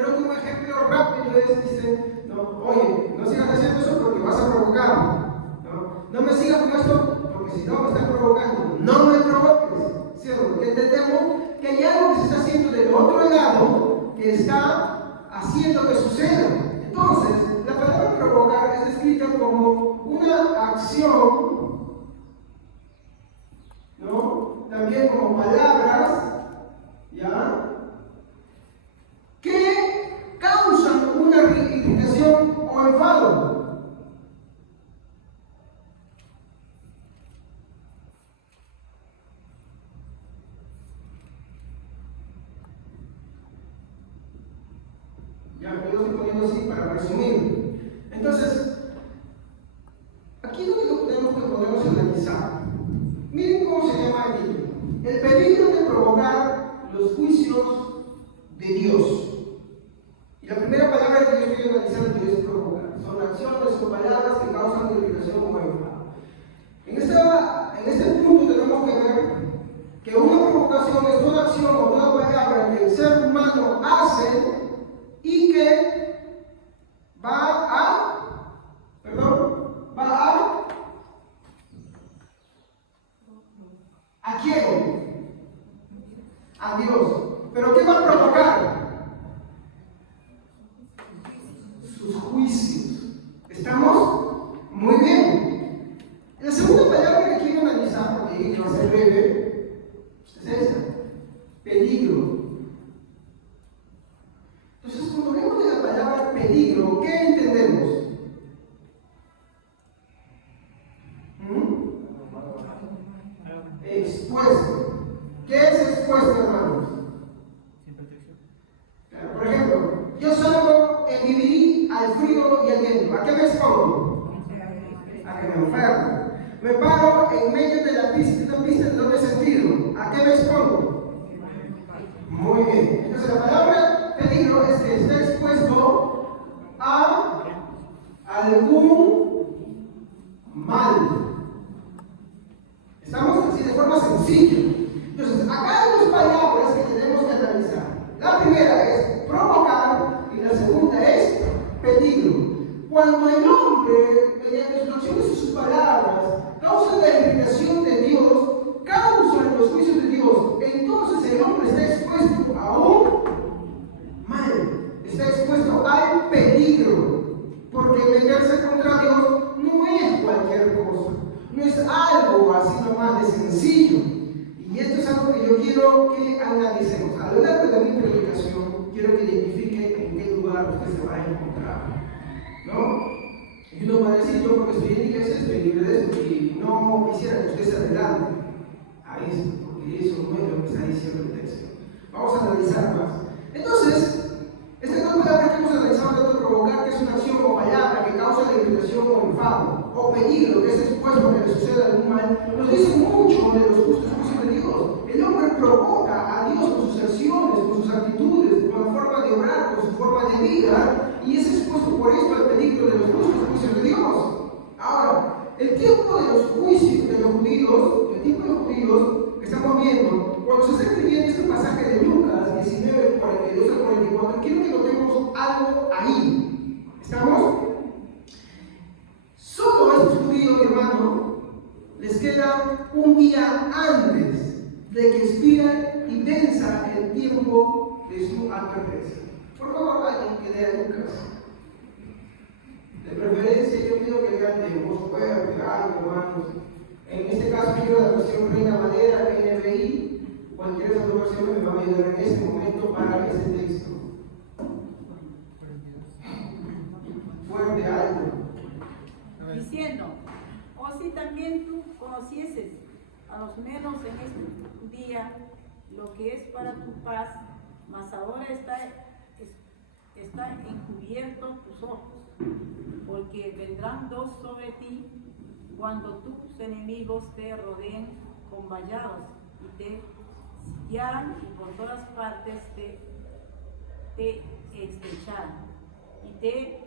Pero como ejemplo rápido dice, no, oye, no sigas haciendo eso porque vas a provocarme. No me sigas con esto porque si no me estás provocando. No me provoques, ¿cierto? Porque entendemos que hay algo que se está haciendo del otro lado que está haciendo que suceda. Entonces, la palabra provocar es descrita como una acción, ¿no? También como palabras, ¿ya? Que causan una irritación o enfado. Ya, yo lo estoy poniendo así para resumir. Entonces, aquí es donde podemos analizar. Miren cómo se llama aquí. El peligro de provocar los juicios de Dios. Y la primera palabra que yo estoy analizando es provocar. Son acciones o palabras que causan irritación o enfado. En este punto tenemos que ver que una provocación es toda acción o toda palabra que el ser humano hace y que va ¿a quién? A Dios. ¿Pero qué va a provocar? Sus juicios. ¿Estamos? Muy bien. La segunda palabra que quiero analizar, porque va a ser breve, es esta: peligro. Entonces, cuando vemos de la palabra peligro, ¿qué entendemos? Expuesto. ¿Qué es expuesto, hermanos? Por ejemplo, yo salgo en mi vida al frío y al viento. ¿A qué me expongo? A que me enfermo. Me paro en medio de la pista, una pista de doble sentido. ¿A qué me expongo? Muy bien. Entonces, la palabra peligro es que está expuesto a algún mal. Estamos así de forma sencilla. Entonces, acá hay dos palabras que tenemos que analizar. La primera es provocar y la segunda es peligro. Cuando el hombre, mediante sus acciones y sus palabras, causa la irritación de Dios, causa los juicios de Dios, entonces el hombre está expuesto a un mal, está expuesto al peligro, porque meterse contra Dios no es cualquier cosa, no es algo así nomás de sencillo. Y esto es algo que yo quiero que analicemos. A lo largo de mi predicación, quiero que identifique en qué lugar usted se va a encontrar, ¿no? Y uno va a decir: yo porque estoy en iglesia, estoy libre de esto, y no quisiera que usted se adelante a esto, porque eso no es lo que está diciendo el texto. Vamos a analizar más. Entonces, estas dos palabras que hemos analizado, tanto provocar, que es una acción o palabra que causa la irritación o enfado, o peligro, que es expuesto a que le suceda algún mal, nos dice mucho de los justos juicios de Dios. El hombre provoca a Dios con sus acciones, con sus actitudes, con la forma de obrar, con su forma de vida, y es expuesto por esto al peligro de los justos juicios de Dios. Ahora, el tiempo de los juicios de los judíos, el tiempo de los judíos que estamos viendo, cuando se está escribiendo este pasaje de Lucas 19, 42 al 44, quiero que notemos algo ahí. ¿Estamos? Solo a estos judíos, hermano, les queda un día antes de que expire y venza el tiempo de su advertencia. Por favor, alguien que lea Lucas. De preferencia, yo pido que lean de voz fuerte, algo, hermanos. En este caso, quiero la versión Reina Valera, NBI. Cualquiera de esas dos versiones me va a ayudar en este momento para este texto. Fuerte, algo. Diciendo: o si también tú conocieses a los menos en este día lo que es para tu paz, mas ahora está encubierto tus ojos, porque vendrán dos sobre ti cuando tus enemigos te rodeen con vallados y te sitiaran y por todas partes te estrecharan y te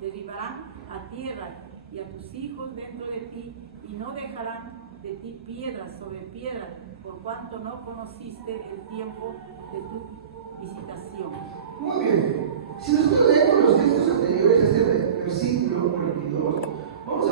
derribarán a tierra y a tus hijos dentro de ti, y no dejarán de ti piedra sobre piedra, por cuanto no conociste el tiempo de tu visitación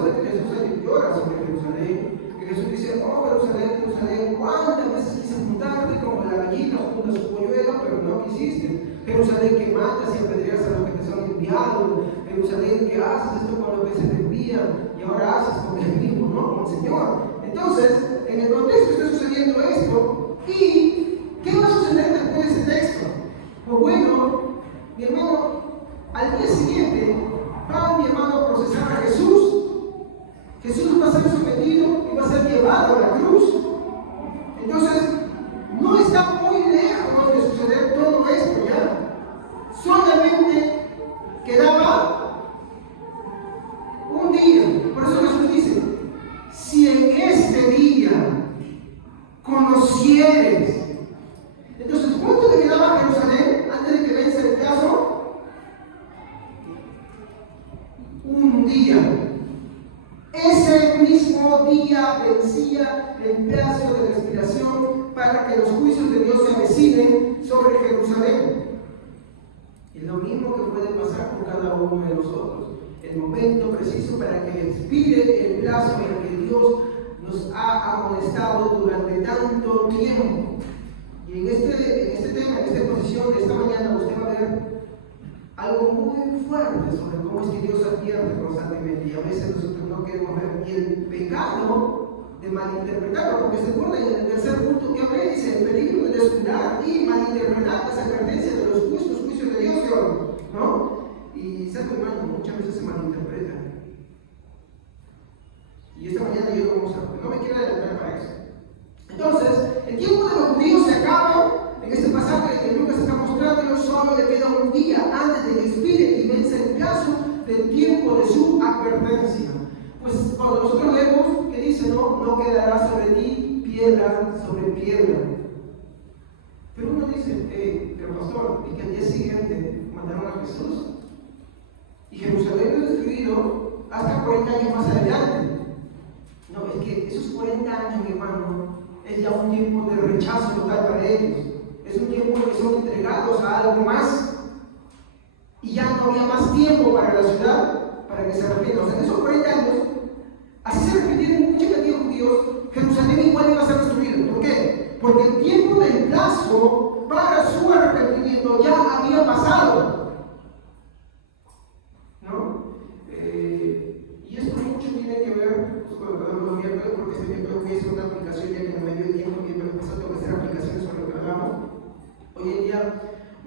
saber que Jesús ahí llora sobre Jerusalén. Que Jesús dice, oh Jerusalén, Jerusalén, ¿cuántas veces quise juntarte como la gallina junta su polluelo, pero no quisiste? Jerusalén, que matas y apedreas a los que te son enviados. Jerusalén, que haces esto con los que se te envían y ahora haces con el mismo, ¿no? Con el Señor. Entonces, en el contexto está sucediendo esto. ¿Y qué va a suceder después de ese texto? Pues bueno, mi hermano, al día siguiente va mi hermano a procesar a Jesús. Jesús va a ser sometido y va a ser llevado a la cruz. Entonces, no está muy lejos de suceder todo esto ya. Solamente quedaba un día. Por eso Jesús dice, si en este día conocieres. Entonces, ¿cuánto le quedaba a Jerusalén antes de que vence el caso? Un día. Ese mismo día vencía el plazo de la expiración para que los juicios de Dios se avecinen sobre Jerusalén. Es lo mismo que puede pasar con cada uno de nosotros. El momento preciso para que expire el plazo en el que Dios nos ha amonestado durante tanto tiempo. Y en este tema, en esta exposición de esta mañana, usted va a ver algo muy fuerte sobre cómo es que Dios advierte constantemente. Y a veces nosotros no queremos ver. Y el pecado de malinterpretarlo, porque se pone en el tercer punto que hablé, dice el peligro de descuidar y malinterpretar las advertencias de los juicios de Dios, ¿no? Y sabe, hermano, muchas veces se malinterpreta. Y esta mañana yo lo vamos a ver. No me quiero adelantar para eso. Entonces, el tiempo de los judíos se acaba. En este pasaje que Lucas está mostrando, solo le queda un día antes de que expire y vence el plazo del tiempo de su advertencia. Pues cuando nosotros leemos que dice, no quedará sobre ti piedra sobre piedra. Pero uno dice, pero pastor, y que al día siguiente mataron a Jesús. Y Jerusalén es destruido hasta 40 años más adelante. No, es que esos 40 años, mi hermano, es ya un tiempo de rechazo total para ellos. Es un tiempo que son entregados a algo más. Y ya no había más tiempo para la ciudad para que se arrepientan. O sea, en esos 40 años, así se arrepintieron mucha cantidad de judíos, Jerusalén igual iba a ser destruido. ¿Por qué? Porque el tiempo del plazo para su arrepentimiento ya había pasado. ¿No? Y esto mucho tiene que ver, pues, con lo que hablamos los miércoles, porque este miércoles voy a hacer una aplicación, ya que no me dio tiempo, miércoles pasado tengo que hacer aplicaciones sobre lo que hablamos. Hoy en día,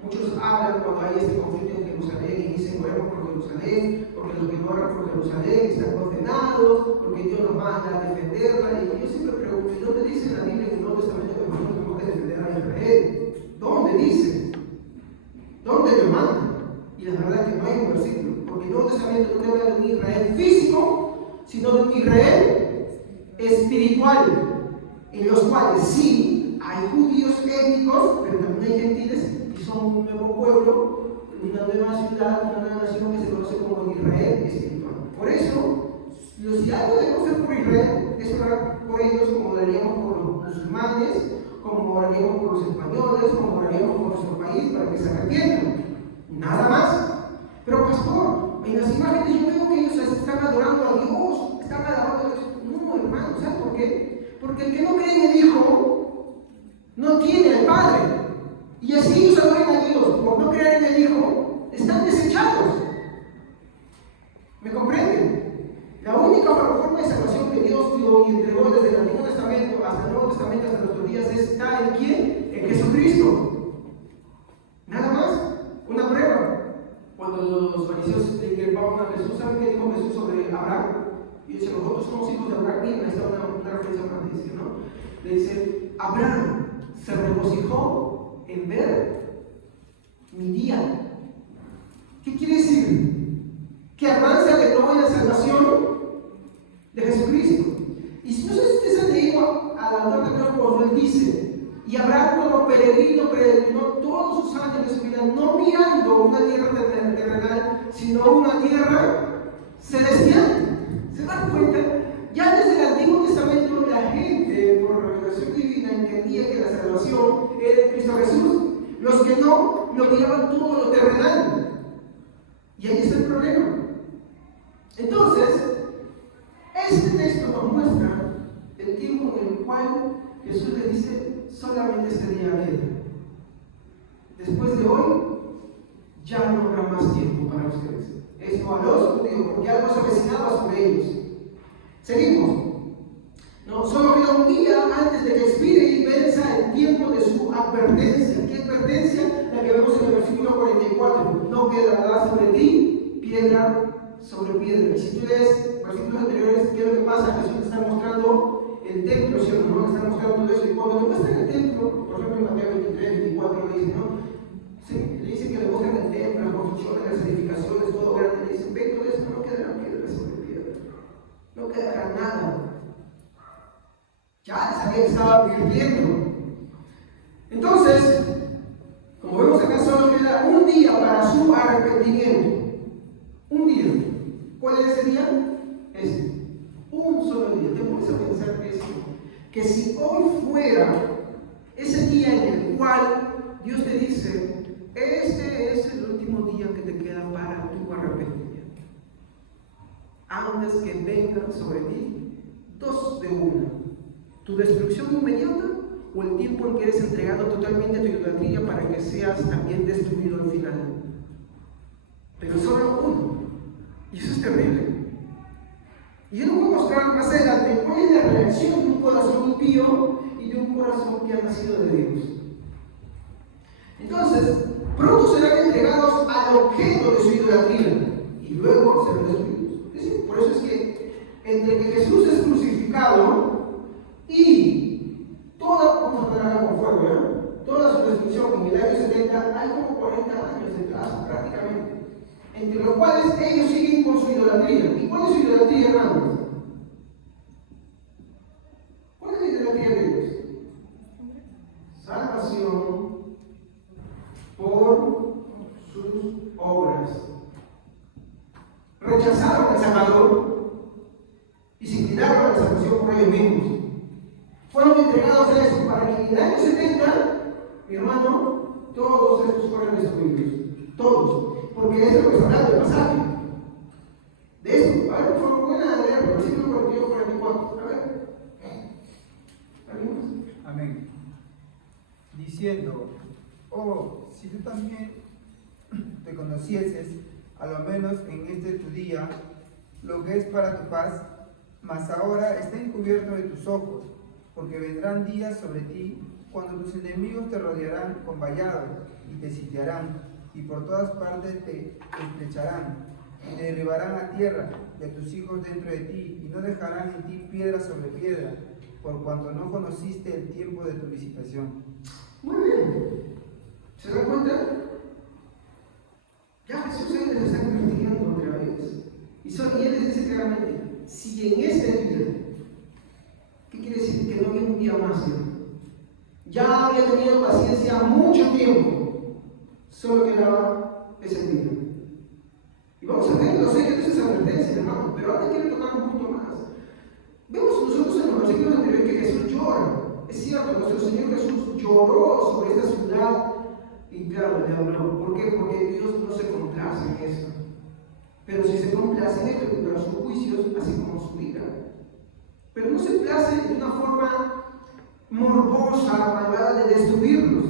muchos hablan cuando hay este conflicto en Jerusalén y dicen, oremos por Jerusalén, porque los que no oran por Jerusalén están condenados, porque Dios nos manda a defenderla. Y yo siempre pregunto, ¿y dónde dice en la Biblia en el Nuevo Testamento que nosotros tenemos que defender a Israel? ¿Dónde dice? ¿Dónde lo manda? Y la verdad es que no hay un versículo, porque el Nuevo Testamento no habla de un Israel físico, sino de un Israel espiritual, en los cuales sí hay judíos étnicos, pero también hay gentiles y son un nuevo pueblo, una nueva ciudad, una nueva nación que se conoce como Israel espiritual. Por eso, si algo debemos hacer por Israel, es orar por ellos como lo haríamos por los musulmanes, como oraríamos por los españoles, como oraríamos por nuestro país, para que se arrepientan. Nada más. Pero pastor, en las imágenes yo veo que ellos están adorando a Dios, están alabando a Dios. No, hermano, ¿sabes por qué? Porque el que no cree en el Hijo no tiene al Padre. Y así ellos adoran a Dios. Por no creer en el Hijo, están desechados. ¿Me comprenden? La única forma de salvación que Dios dio y entregó desde el Antiguo Testamento hasta el Nuevo Testamento, hasta nuestros días, está en ¿quién? En Jesucristo. Nada más. Una prueba. Cuando los fariseos le increpaban a Jesús, ¿saben qué dijo Jesús sobre Abraham? Y dice, nosotros somos hijos de Abraham. Miren, ahí está una referencia francesa, ¿no? Le dice, Abraham se regocijó en ver mi día. ¿Qué quiere decir? Que Abraham se alegró en la salvación de Jesucristo. Y si no sé si usted se ha leído al autor de Hebreos cuando él dice, y Abraham como peregrino todos sus años de su vida, no mirando una tierra terrenal, sino una tierra celestial. ¿Se dan cuenta? Ya desde el Antiguo Testamento la gente, por revelación divina, entendía que la salvación era en Cristo Jesús. Los que no, lo miraban todo lo terrenal. Y ahí está el problema. Entonces, Este texto nos muestra el tiempo en el cual Jesús le dice: solamente este día queda. Después de hoy, ya no habrá más tiempo para ustedes. Esto a los judíos, porque algo se avecinaba sobre ellos. Seguimos. No, solo queda un día antes de que expire y venza el tiempo de su advertencia. ¿Qué advertencia? La que vemos en el versículo 44. No quedará sobre ti piedra sobre piedra. Y si tú lees versículos anteriores, ¿qué es lo que pasa? Jesús te está mostrando el templo, ¿cierto? ¿No? Está mostrando todo eso. Y cuando le muestran el templo, por ejemplo en Mateo 23, 24, le dicen, ¿no? Sí, le dicen que le muestran el templo, la construcción, las edificaciones, todo grande. Le dicen: ve, todo eso, no quedará piedra sobre piedra. No quedará nada. Ya sabía que estaba advirtiendo. Entonces, como vemos acá, solo queda un día para su arrepentimiento. Un día. ¿Cuál es ese día? Este. Un solo día. Te pones a pensar esto: que si hoy fuera ese día en el cual Dios te dice: este es el último día que te queda para tu arrepentimiento, antes que vengan sobre ti dos de una: tu destrucción inmediata o el tiempo en que eres entregado totalmente a tu idolatría para que seas también destruido al final. Pero solo uno. Y eso es terrible. Y yo lo voy a mostrar más adelante cuál es la reacción de un corazón impío y de un corazón que ha nacido de Dios. Entonces, pronto serán entregados al objeto de su idolatría y luego serán destruidos. Es decir, por eso es que entre que Jesús es crucificado y toda, vamos a poner acá con fuego, ¿eh? Toda su destrucción en el año 70, hay como 40 años de plazo prácticamente, entre los cuales ellos siguen con su idolatría. ¿Y cuál es su idolatría, hermanos? ¿Cuál es la idolatría de ellos? Salvación por sus obras. Rechazaron al Salvador y se inclinaron a la salvación por ellos mismos. Fueron entregados a eso para que en el año 70, mi hermano, todos estos fueron destruidos. Todos. Porque eso es lo que está hablando del pasaje. De eso. A ver, por favor, buena a leer, versículo 42, 44. A ver. ¿Alguien más? Amén. Diciendo: oh, si tú también te conocieses, a lo menos en este tu día, lo que es para tu paz, mas ahora está encubierto de tus ojos, porque vendrán días sobre ti cuando tus enemigos te rodearán con vallado y te sitiarán, y por todas partes te estrecharán, y te derribarán a tierra, y a tus hijos dentro de ti, y no dejarán en ti piedra sobre piedra, por cuanto no conociste el tiempo de tu visitación. Muy bien. ¿Se dan cuenta? Ya Jesús ahí les está advirtiendo otra vez. Y él les dice claramente: si en este día, ¿qué quiere decir? Que no viene un día más, ¿no? Ya había tenido paciencia mucho tiempo, solo quedaba ese día. Y vamos a ver los hechos de esas advertencias, hermanos, pero ahora quiero tocar un punto más. Vemos nosotros en los versículos anteriores que Jesús llora. Es cierto, nuestro Señor Jesús lloró sobre esta ciudad y claro, le habló. ¿Por qué? Porque Dios no se complace en eso. Pero si se complace en ejecutar sus juicios, así como su ira. Pero no se place de una forma morbosa, malvada, de destruirlos,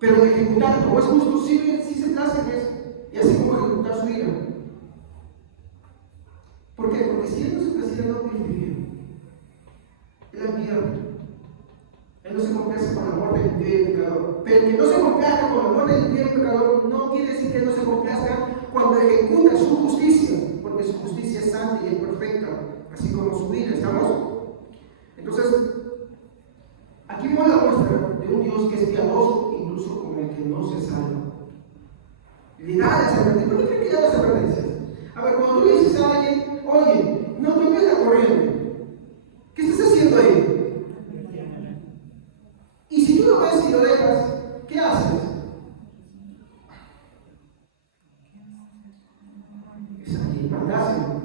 pero de ejecutar, como es justo, sí se place en eso, y así como ejecutar su ira. ¿Por qué? Porque si Él no se placiera, no viviría. Él advierte. Él no se complace con la muerte del impío y el pecador. Pero el que no se complazca con la muerte del impío y el pecador no quiere decir que Él no se complazca cuando ejecuta su justicia, porque su justicia es santa y es perfecta, así como su vida. ¿Estamos? Entonces, aquí vemos la muestra de un Dios que es piadoso, incluso con el que no se salva. Le da las advertencias. ¿Por qué creen que da las advertencias? A ver, cuando tú le dices a alguien: oye, no tomes la corriente, ¿qué estás haciendo ahí? Y si tú lo ves y lo dejas, ¿qué haces? Es aquí, fantástico.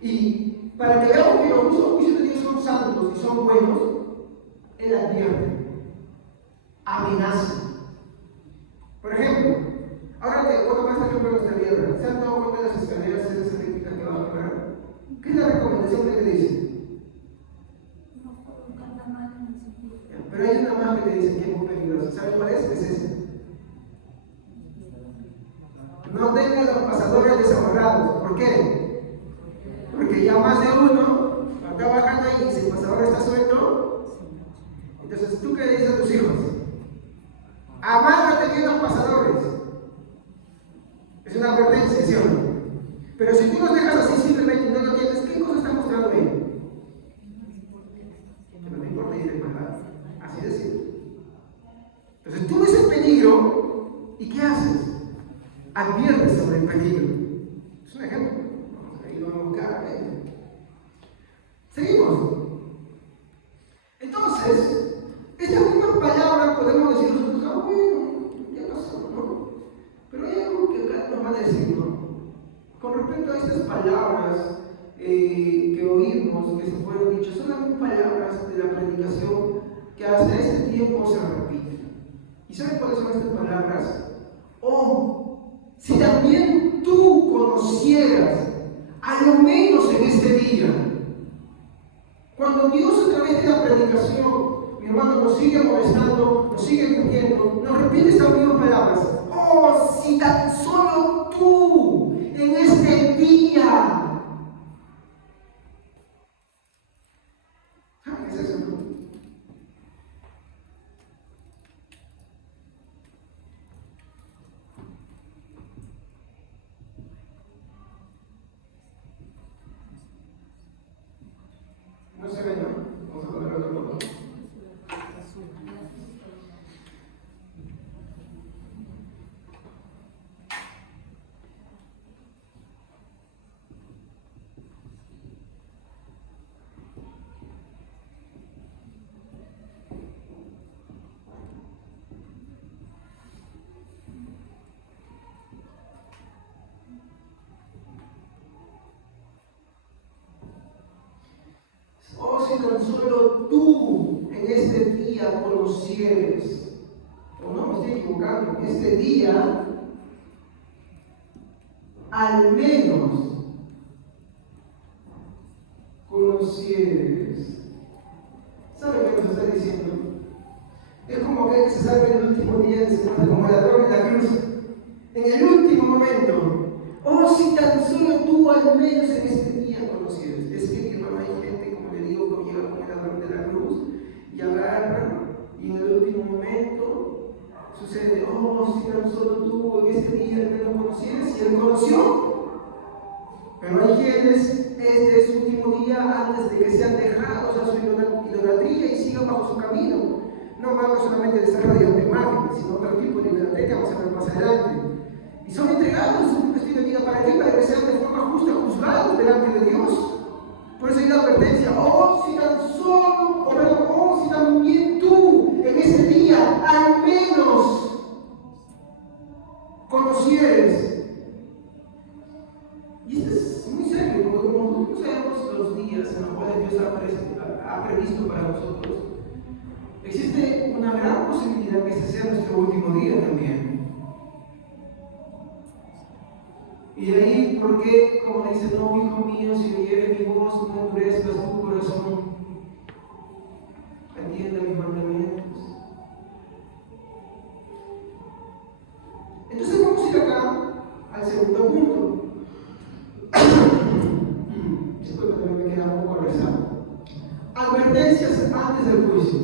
Y para que veamos que los juicios de Dios son santos y son buenos, Él advierte, amenaza. Por ejemplo, ahora que voy a tomar este ejemplo de nuestra tierra, ¿se han dado cuenta de las escaleras esas eléctricas que van a pagar? ¿Qué es la recomendación que te dice? No colocar la mano en el sentido. Pero hay una más que te dice que es muy peligrosa. ¿Sabes cuál es? Es esa. No tengan los pasadores desamarrados. ¿Por qué? Porque ya más de uno está bajando ahí y si el pasador está suelto, entonces tú qué le dices a tus hijos, amárrate bien los pasadores. Es una advertencia, ¿sí o no? Pero si tú los dejas así simplemente y no lo tienes, ¿qué cosa está mostrando ahí? Que no te importa ir de pasar. Así de simple. Entonces tú ves el peligro y ¿qué haces? Adviertes sobre el peligro. Es un ejemplo. Ahí lo vamos a buscar. Seguimos. Entonces, estas mismas palabras podemos decir nosotros, ah, bueno, ya pasó, ¿no? Pero hay algo que acá nos van a decir, ¿no? Con respecto a estas palabras que oímos, que se fueron dichas, son las mismas palabras de la predicación que hasta este tiempo se repiten. ¿Y saben cuáles son estas palabras? Oh, si también tú conocieras, a lo menos en este día, cuando Dios a través de la predicación, mi hermano, nos sigue molestando, nos sigue cumpliendo, nos repite estas mismas palabras. Oh, si tan solo tú en este día. ¿Saben qué es eso? No se ve, ¿no? Vamos a poner otro color. Oh, si tan solo tú en este día conocieres, o no me estoy equivocando, en este día, al menos conocieres. ¿Sabe qué nos está diciendo? Es como que se salve en el último día y se muestra como el ladrón en la cruz. En el último momento. Oh, si tan solo tú al menos en este día conocieres. Es que, mi hermano, hay gente, como le digo, que llega como el ladrón de la cruz y agarra, y en el último momento sucede, oh, si tan solo tú en este día al menos conocieres, y él conoció. Pero hay quienes, este es su último día antes de que sean dejados a su idolatría y sigan bajo su camino. No hablamos solamente de esta radio de imagen, sino otro tipo de idolatría que vamos a ver más adelante. Y son entregados su estilo de vida para ti, para que sean de forma justa juzgados delante de Dios. Por eso hay la advertencia, oh, si tan solo, oh, si también tú en este día al menos conocieres. Y esto es muy serio, porque como nosotros sabemos los días en los cuales Dios ha previsto para nosotros, existe una gran posibilidad que este sea nuestro último día también. Y de ahí, ¿por qué? Como dice, no, hijo mío, si oyere mi voz, no endurezcas tu corazón. Atienda mis mandamientos. Entonces vamos a ir acá al segundo punto. Disculpe, también me queda un poco rezado. Advertencias antes del juicio.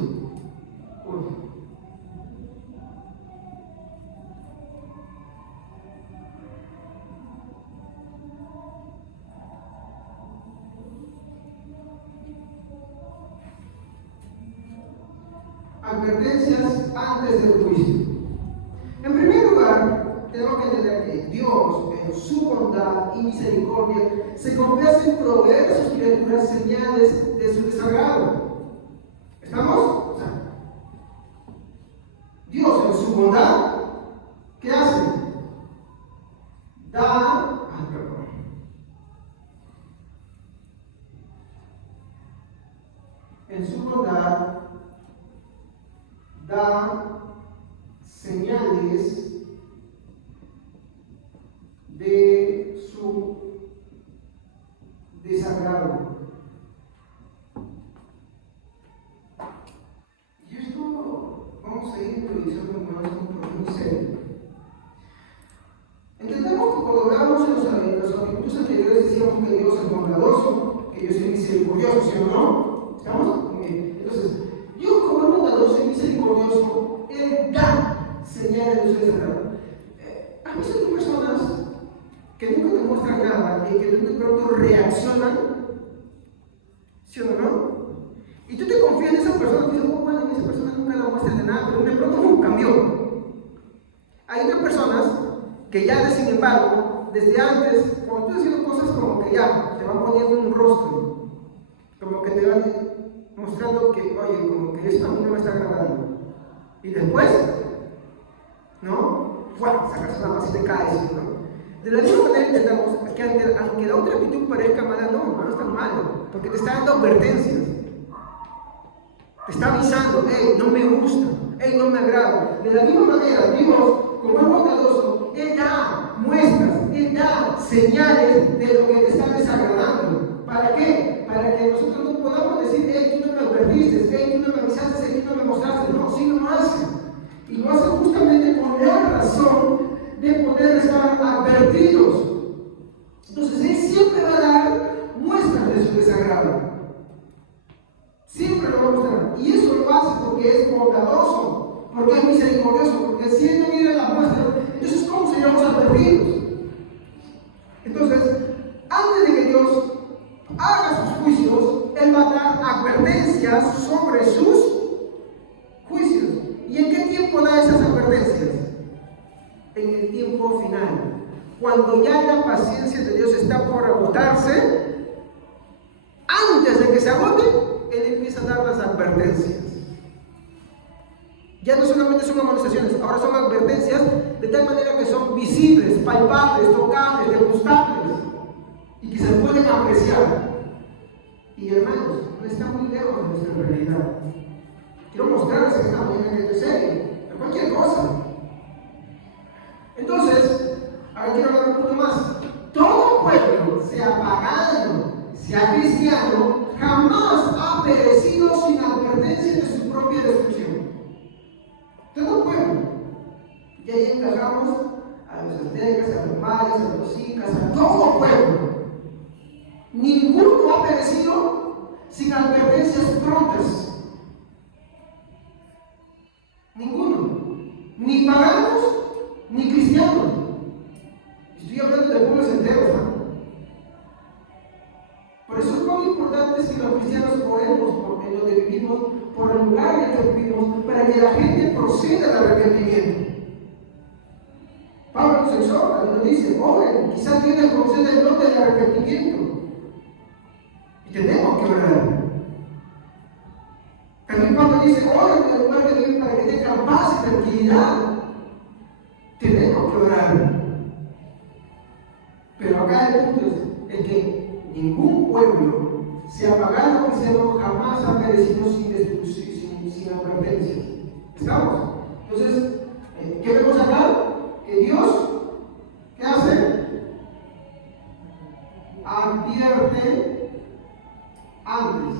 Advertencias antes del juicio. En primer lugar, tenemos que entender que Dios, en su bondad y misericordia, se complace en proveer a sus criaturas señales de su desagrado. ¿Estamos? O sea, Dios, en su bondad, ¿qué hace? En su bondad, da señales de su desagrado. A veces hay personas que nunca te muestran nada y que de pronto reaccionan, ¿sí o no? Y tú te confías en esa persona y dices, oh, bueno, esa persona nunca la muestra de nada, pero de pronto cambió. Hay otras personas que ya, sin embargo, desde antes, cuando tú estás haciendo cosas como que ya te van poniendo un rostro, como que te van mostrando que, oye, como que esto a mí no me está agradando. Y después, ¿no? Bueno, sacas una más y te caes, ¿no? De la misma manera intentamos que aunque la otra actitud parezca mala, no es tan malo, porque te está dando advertencias. Te está avisando, hey, no me gusta, hey, no me agrada. De la misma manera, Dios, como es bondadoso, Él da muestras, Él da señales de lo que te está desagradando. ¿Para qué? Para que nosotros no podamos decir, hey, tú no me advertiste, hey, tú no me avisaste, hey, tú no me mostraste. No, sí lo hace. Y lo hace justamente con la razón de poder estar advertidos. Entonces, Él siempre va a dar muestras de su desagrado. Siempre lo va a mostrar. Y eso lo hace porque es bondadoso, porque es misericordioso, porque si Él no mira la muestra, entonces ¿cómo seríamos advertidos? Entonces, antes de que Dios haga sus juicios, Él va a dar advertencias sobre sus juicios. ¿Y en qué tiempo da esas advertencias? En el tiempo final. Cuando ya la paciencia de Dios está por agotarse, antes de que se agote, Él empieza a dar las advertencias. Ya no solamente son amonestaciones, ahora son advertencias de tal manera que son visibles, palpables, tocables, degustables y que se pueden apreciar. Y hermanos, no está muy lejos de nuestra realidad. Quiero mostrarles esta mañana que esto es serio, de cualquier cosa. Entonces, ahora quiero hablar un poco más. Todo pueblo, sea pagano, sea cristiano, jamás ha perecido sin advertencia de su propia destrucción. Todo pueblo. Y ahí encajamos a los aztecas, a los mayas, a los incas, a todo pueblo. Ninguno ha perecido sin advertencias prontas. Ninguno. Ni paganos, ni cristianos. Estoy hablando de pueblos enteros, ¿no? Por eso es muy importante que los cristianos oremos por en donde vivimos, por el lugar en el que vivimos, para que la gente proceda al arrepentimiento. Pablo nos exhorta, nos dice, oren, quizás tienen conocer el don del arrepentimiento. Y tenemos que orar. También Pablo dice, oren en el lugar de vivir para que tengan paz y tranquilidad. Tenemos que orar. Pero acá el punto es que ningún pueblo, sea pagano o cristiano, jamás ha perecido sin advertencias. ¿Estamos? Entonces, ¿qué vemos acá? Que Dios, ¿qué hace? Advierte antes.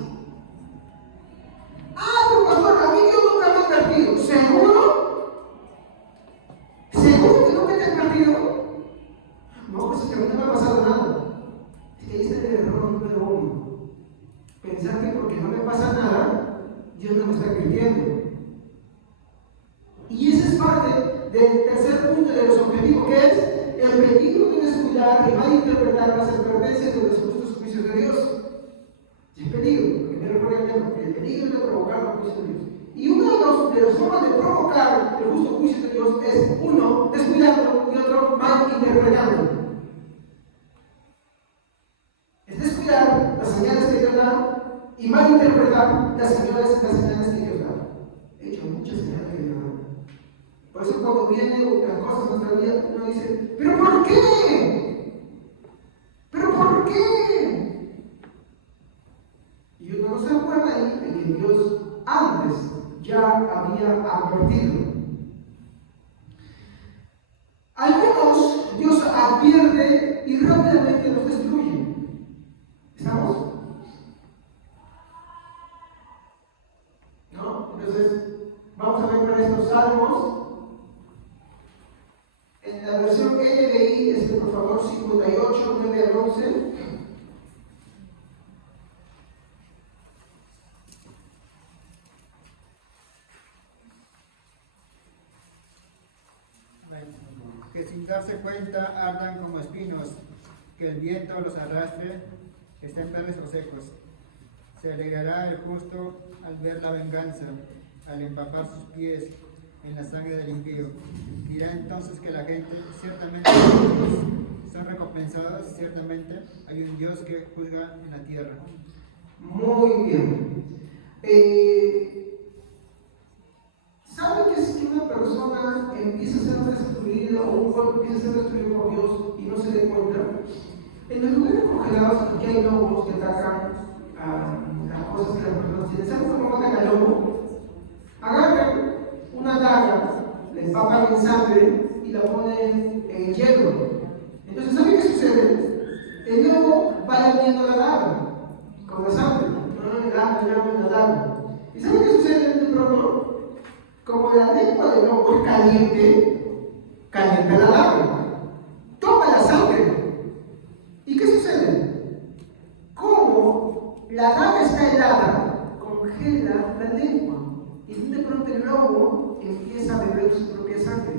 Pero pastor, a mí Dios nunca me ha advertido. ¿Seguro? ¿Seguro que nunca te ha advertido? No, pues es que a mí no me ha pasado nada. Es que ahí está el error número uno. Pensar que porque no me pasa nada, Dios no me está advirtiendo. Y ese es parte del tercer punto de los objetivos, que es el peligro de descuidar y malinterpretar las advertencias de los justos juicios de Dios. Es peligro, porque me recuerda el tema, el peligro de provocar los juicios de Dios. Y una de las formas de provocar el justo juicio de Dios es, uno, descuidarlo y otro, malinterpretarlo. Es descuidar las señales que Dios da y malinterpretar las señales que Dios da. He hecho muchas señales que Dios da. Por eso cuando vienen las cosas en nuestra vida, uno dice, ¿pero por qué? ¿Pero por qué? Y uno no se acuerda ahí de que Dios antes ya había advertido. Algunos Dios advierte y rápidamente los destruye. ¿Estamos? ¿No? Entonces, vamos a ver para estos salmos. En la versión NBI, por favor, 58, 9 al 11. que sin darse cuenta ardan como espinos, que el viento los arrastre, estén verdes o secos. Se alegrará el justo al ver la venganza, al empapar sus pies en la sangre del impío. Dirá entonces que la gente, ciertamente son recompensados, ciertamente hay un Dios que juzga en la tierra. Muy bien. ¿Saben que si una persona empieza a ser destruida o un pueblo empieza a ser destruido por Dios y no se dé cuenta? En los lugares congelados aquí hay lobos que atacan a las cosas que las personas tienen. ¿Saben cómo matan al lobo? Agarran una daga, le empapan en sangre y la ponen en hielo. Entonces, ¿saben qué sucede? El lobo va lamiendo la daga con la sangre, no le dan la daga. ¿Y saben qué sucede de pronto? Como la lengua del lobo es caliente, calienta la daga, toma la sangre. ¿Y qué sucede? Como la daga está helada, congela la lengua. Y de pronto el lobo empieza a beber su propia sangre.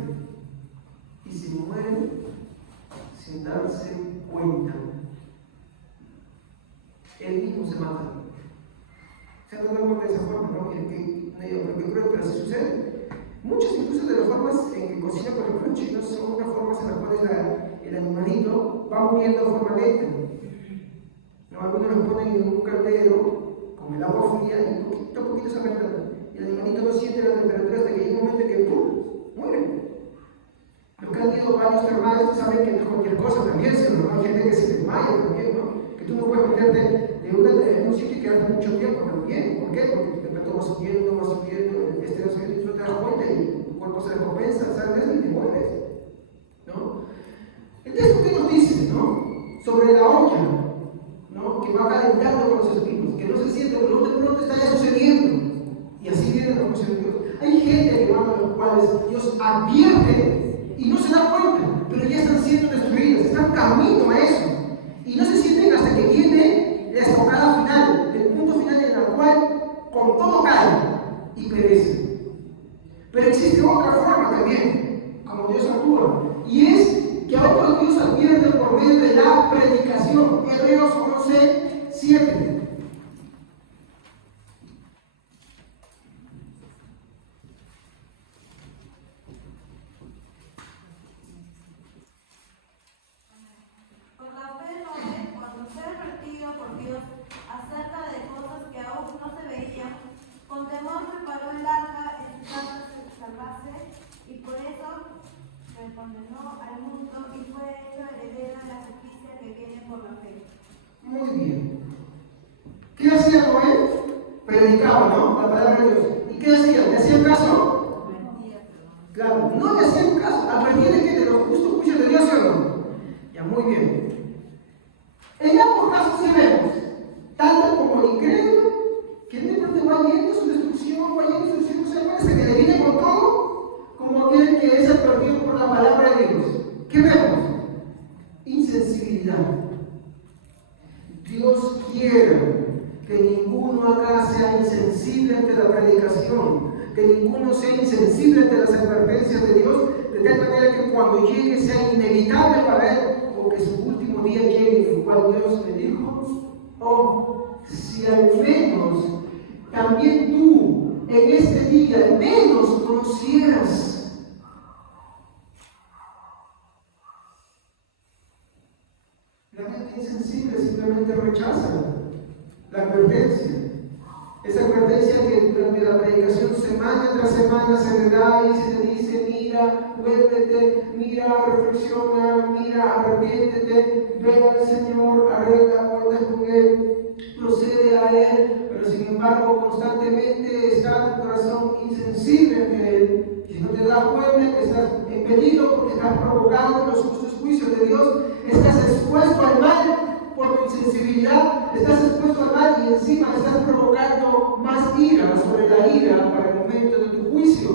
Y se muere sin darse cuenta. Él mismo se mata. Se han dado cuenta de esa forma, ¿no? Qué cruel, pero así sucede. Muchas incluso de las formas en que cocina, por ejemplo, en chinos, son unas formas en las cuales el animalito va muriendo de forma lenta. ¿No? Algunos lo ponen en un caldero con el agua fría y poquito a poquito se calentando. Y el animalito no siente la temperatura hasta que llega un momento en que ¡pum! Muere. Los que han tenido varios termales saben que no es cualquier cosa también, sino hay gente que se desmaya también, ¿no? Que tú no puedes meterte en un sitio y quedarte mucho tiempo también. ¿Por qué? Porque tu temperatura va subiendo, el estrés y tú no te das cuenta y tu cuerpo se recompensa, ¿sabes? Y te mueres, ¿no? El texto que nos dice, ¿no? Sobre la olla, ¿no? Que va calentando con los espinos, que no se siente, pero de pronto está ya sucediendo. Y así viene la promesa de Dios. Hay gente, hermano, a los cuales Dios advierte y no se da cuenta, pero ya están siendo destruidas, están camino a eso. Y no se sienten hasta que viene la estocada final, el punto final en el cual con todo cae y perece. Pero existe otra forma también, como Dios actúa, y es que a otros Dios advierte por medio de la predicación. Hebreos 11:7. Por la fe Noé, cuando fue advertido por Dios acerca de cosas que aún no se veían, con temor preparó el arca en su casa salvarse, y por eso se condenó al mundo y fue hecho heredero de la justicia que viene por la fe. Muy bien. ¿Qué hacía Noé? Predicaba, ¿no? La palabra de Dios. ¿Y qué hacía? ¿Le hacían caso? Claro, no le hacían caso. ¿Advertir de qué? De los justos juicios de Dios, ¿sí o no? Ya, muy bien. En ambos casos sí vemos, tanto como el incrédulo, que de pronto va yendo su destrucción, va yendo su destrucción, se parece que le viene con todo, como aquel que es advertido por la palabra de Dios. ¿Qué vemos? Insensibilidad. Dios quiere que ninguno acá sea insensible ante la predicación, que ninguno sea insensible ante las advertencias de Dios, de tal manera que cuando llegue sea inevitable para él, o que su último día llegue, en el cual Dios le dijo: oh, si al menos también tú en este día al menos conocieras. La gente insensible simplemente rechaza la advertencia. Esa advertencia que durante la predicación semana tras semana se le da y se le dice: mira, vuélvete, mira, reflexiona, mira, arrepiéntete, ven al Señor, arregla cuentas con Él, procede a Él, pero sin embargo constantemente está tu corazón insensible ante Él. Y si no te das cuenta que estás en peligro porque estás provocando los justos juicios de Dios, estás expuesto al mal por tu insensibilidad, estás expuesto al mal y encima estás provocando más ira sobre la ira para el momento de tu juicio.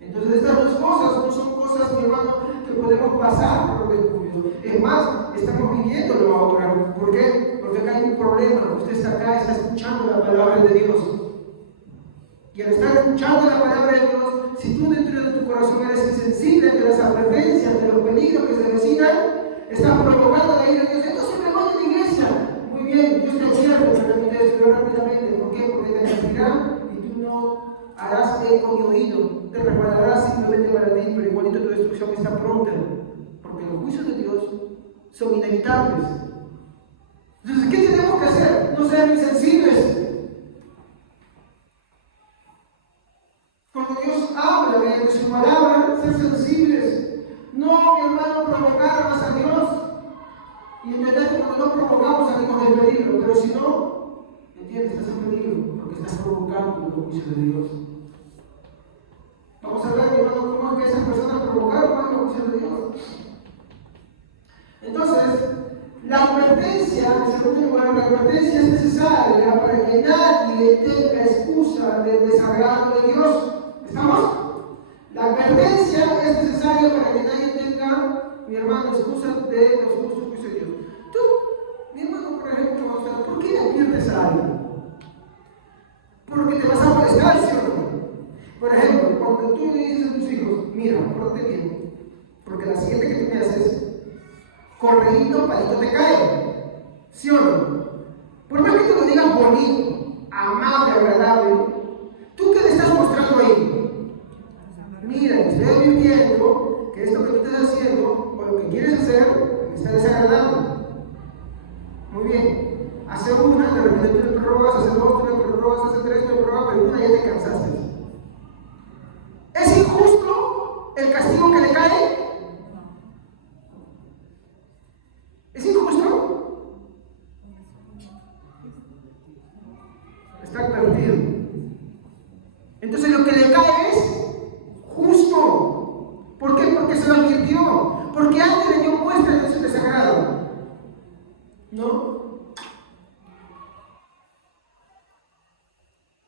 Entonces estas dos cosas no son cosas, mi hermano, que podemos pasar por descuido. Es más, estamos viviéndolo ahora. ¿Por qué? Porque acá hay un problema. Usted está acá, está escuchando la palabra de Dios. Y al estar escuchando la palabra de Dios, si tú dentro de tu corazón eres insensible ante las advertencias de los provocando la ira de Dios. Entonces me voy de la iglesia. Muy bien, Dios te advierte, pero también te destruirá rápidamente. ¿Por qué? Porque te castigará y tú no harás eco ni oído. Te prepararás simplemente para ti, pero igualito tu destrucción está pronta. Porque los juicios de Dios son inevitables. Entonces, ¿qué tenemos que hacer? No ser insensibles. Cuando Dios habla mediante su palabra, ser sensibles. No, mi hermano, provocar más a Dios. Y entender que cuando no provocamos salimos del peligro. Pero si no, ¿entiendes? Estás en peligro porque estás provocando el juicio de Dios. Vamos a ver, mi hermano, cómo es que esas personas provocaron el juicio de Dios. Entonces, la advertencia, en segundo lugar, la advertencia es necesaria para que nadie tenga excusa del desagrado de Dios. ¿Estamos? La advertencia es necesaria para que nadie tenga, mi hermano, excusa de los justos juicios de Dios. Tú, mi hermano, por ejemplo, ¿por qué adviertes a alguien? Porque te vas a molestar, ¿sí o no? Por ejemplo, cuando tú le dices a tus hijos, mira, pórtate bien, porque la siguiente que tú me haces, correíto, palito te cae. ¿Sí o no? Por más que te lo digas bonito, amable, agradable, ¿tú qué le estás mostrando ahí? Mira, te estoy advirtiendo que esto que tú estás haciendo, o lo que quieres hacer, está desagradable. Muy bien. Hace una, de repente tú le prorrogas, hace dos, tú le prorrogas, hace tres, tú le prorrogas, pero una ya te cansaste. ¿Es injusto el castigo que le cae? ¿Es injusto? Está perdido. Entonces lo que le cae es justo. ¿Por qué? Porque se lo advirtió. Porque antes le dio muestra de su desagrado. ¿No?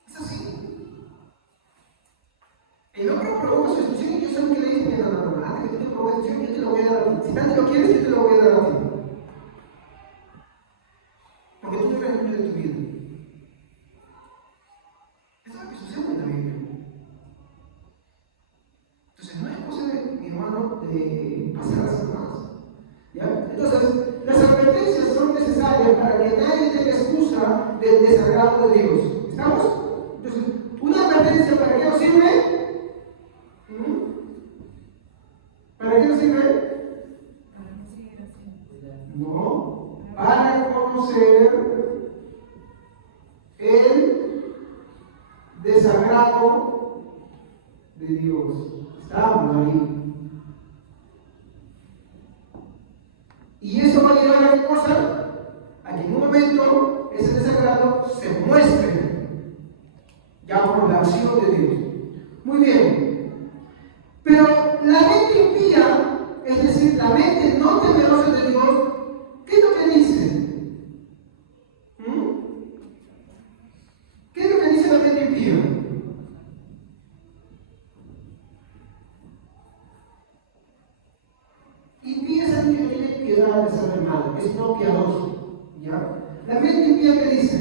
Es así. El hombre provoca su destrucción y yo sé que le dice, no, antes que tú te provoques destrucción, yo te lo voy a dar a ti. Si tanto lo quieres, yo te lo voy a dar a ti. Porque tú no eres el dueño de tu vida. Eso es lo que sucede en la Biblia. Entonces, no es cosa de, mi hermano, de pasar así más. ¿Ya? Entonces, las advertencias son necesarias para que nadie tenga excusa del desagrado de Dios. ¿Estamos? Entonces, una advertencia, ¿para qué nos sirve? ¿Para qué nos sirve? No, para conocer el desagrado de Dios. Estamos ahí. Y eso va a llevar a qué cosa? A que en un momento ese desagrado se muestre ya por la acción de Dios. Muy bien. Pero la mente impía, es decir, la mente no temerosa de Dios, ¿qué es lo que dice? ¿Qué es lo que dice la mente impía? Impía es alguien que no tiene piedad de saber mal, es no piadoso. ¿Ya? La mente impía, ¿qué dice?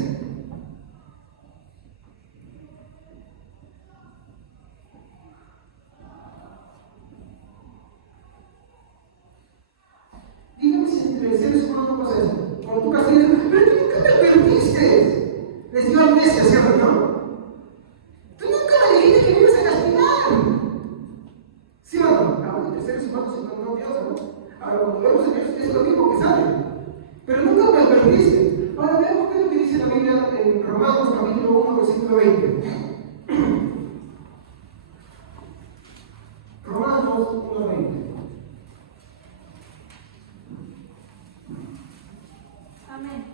Dígame si entre seres humanos no pasa eso. Cuando tú castigas, pero tú nunca me advertiste. Les dio amnesia, ¿cierto? ¿No? Tú nunca me dijiste que me ibas a castigar. ¿Sí o no? Ahora entre seres humanos no Dios, ¿no? Ahora cuando vemos a Dios es lo mismo que sale. Pero nunca me advertiste. Ahora veamos qué es lo que dice la Biblia en Romanos capítulo 1, versículo 20. Romanos 1, 20. Amén.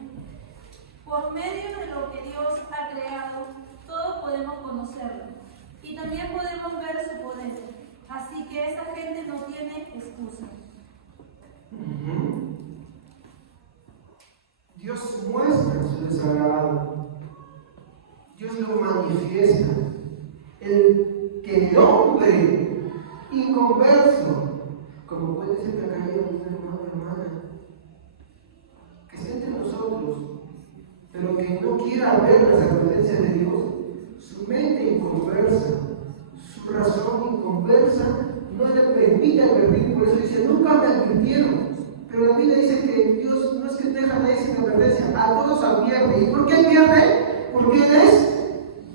Por medio de lo que Dios ha creado, todos podemos conocerlo y también podemos ver su poder. Así que esa gente no tiene excusa. Dios muestra su desagrado. Dios lo manifiesta. Que el hombre inconverso, como puede ser que acá haya un hermano o hermana, que esté entre nosotros, pero que no quiera ver las advertencias de Dios, su mente inconversa, su razón inconversa, no le permite advertir. Por eso dice, nunca me advirtieron. Pero la Biblia dice que Dios no es que deja a nadie sin advertencia, a todos advierte. ¿Y por qué advierte? Porque Él es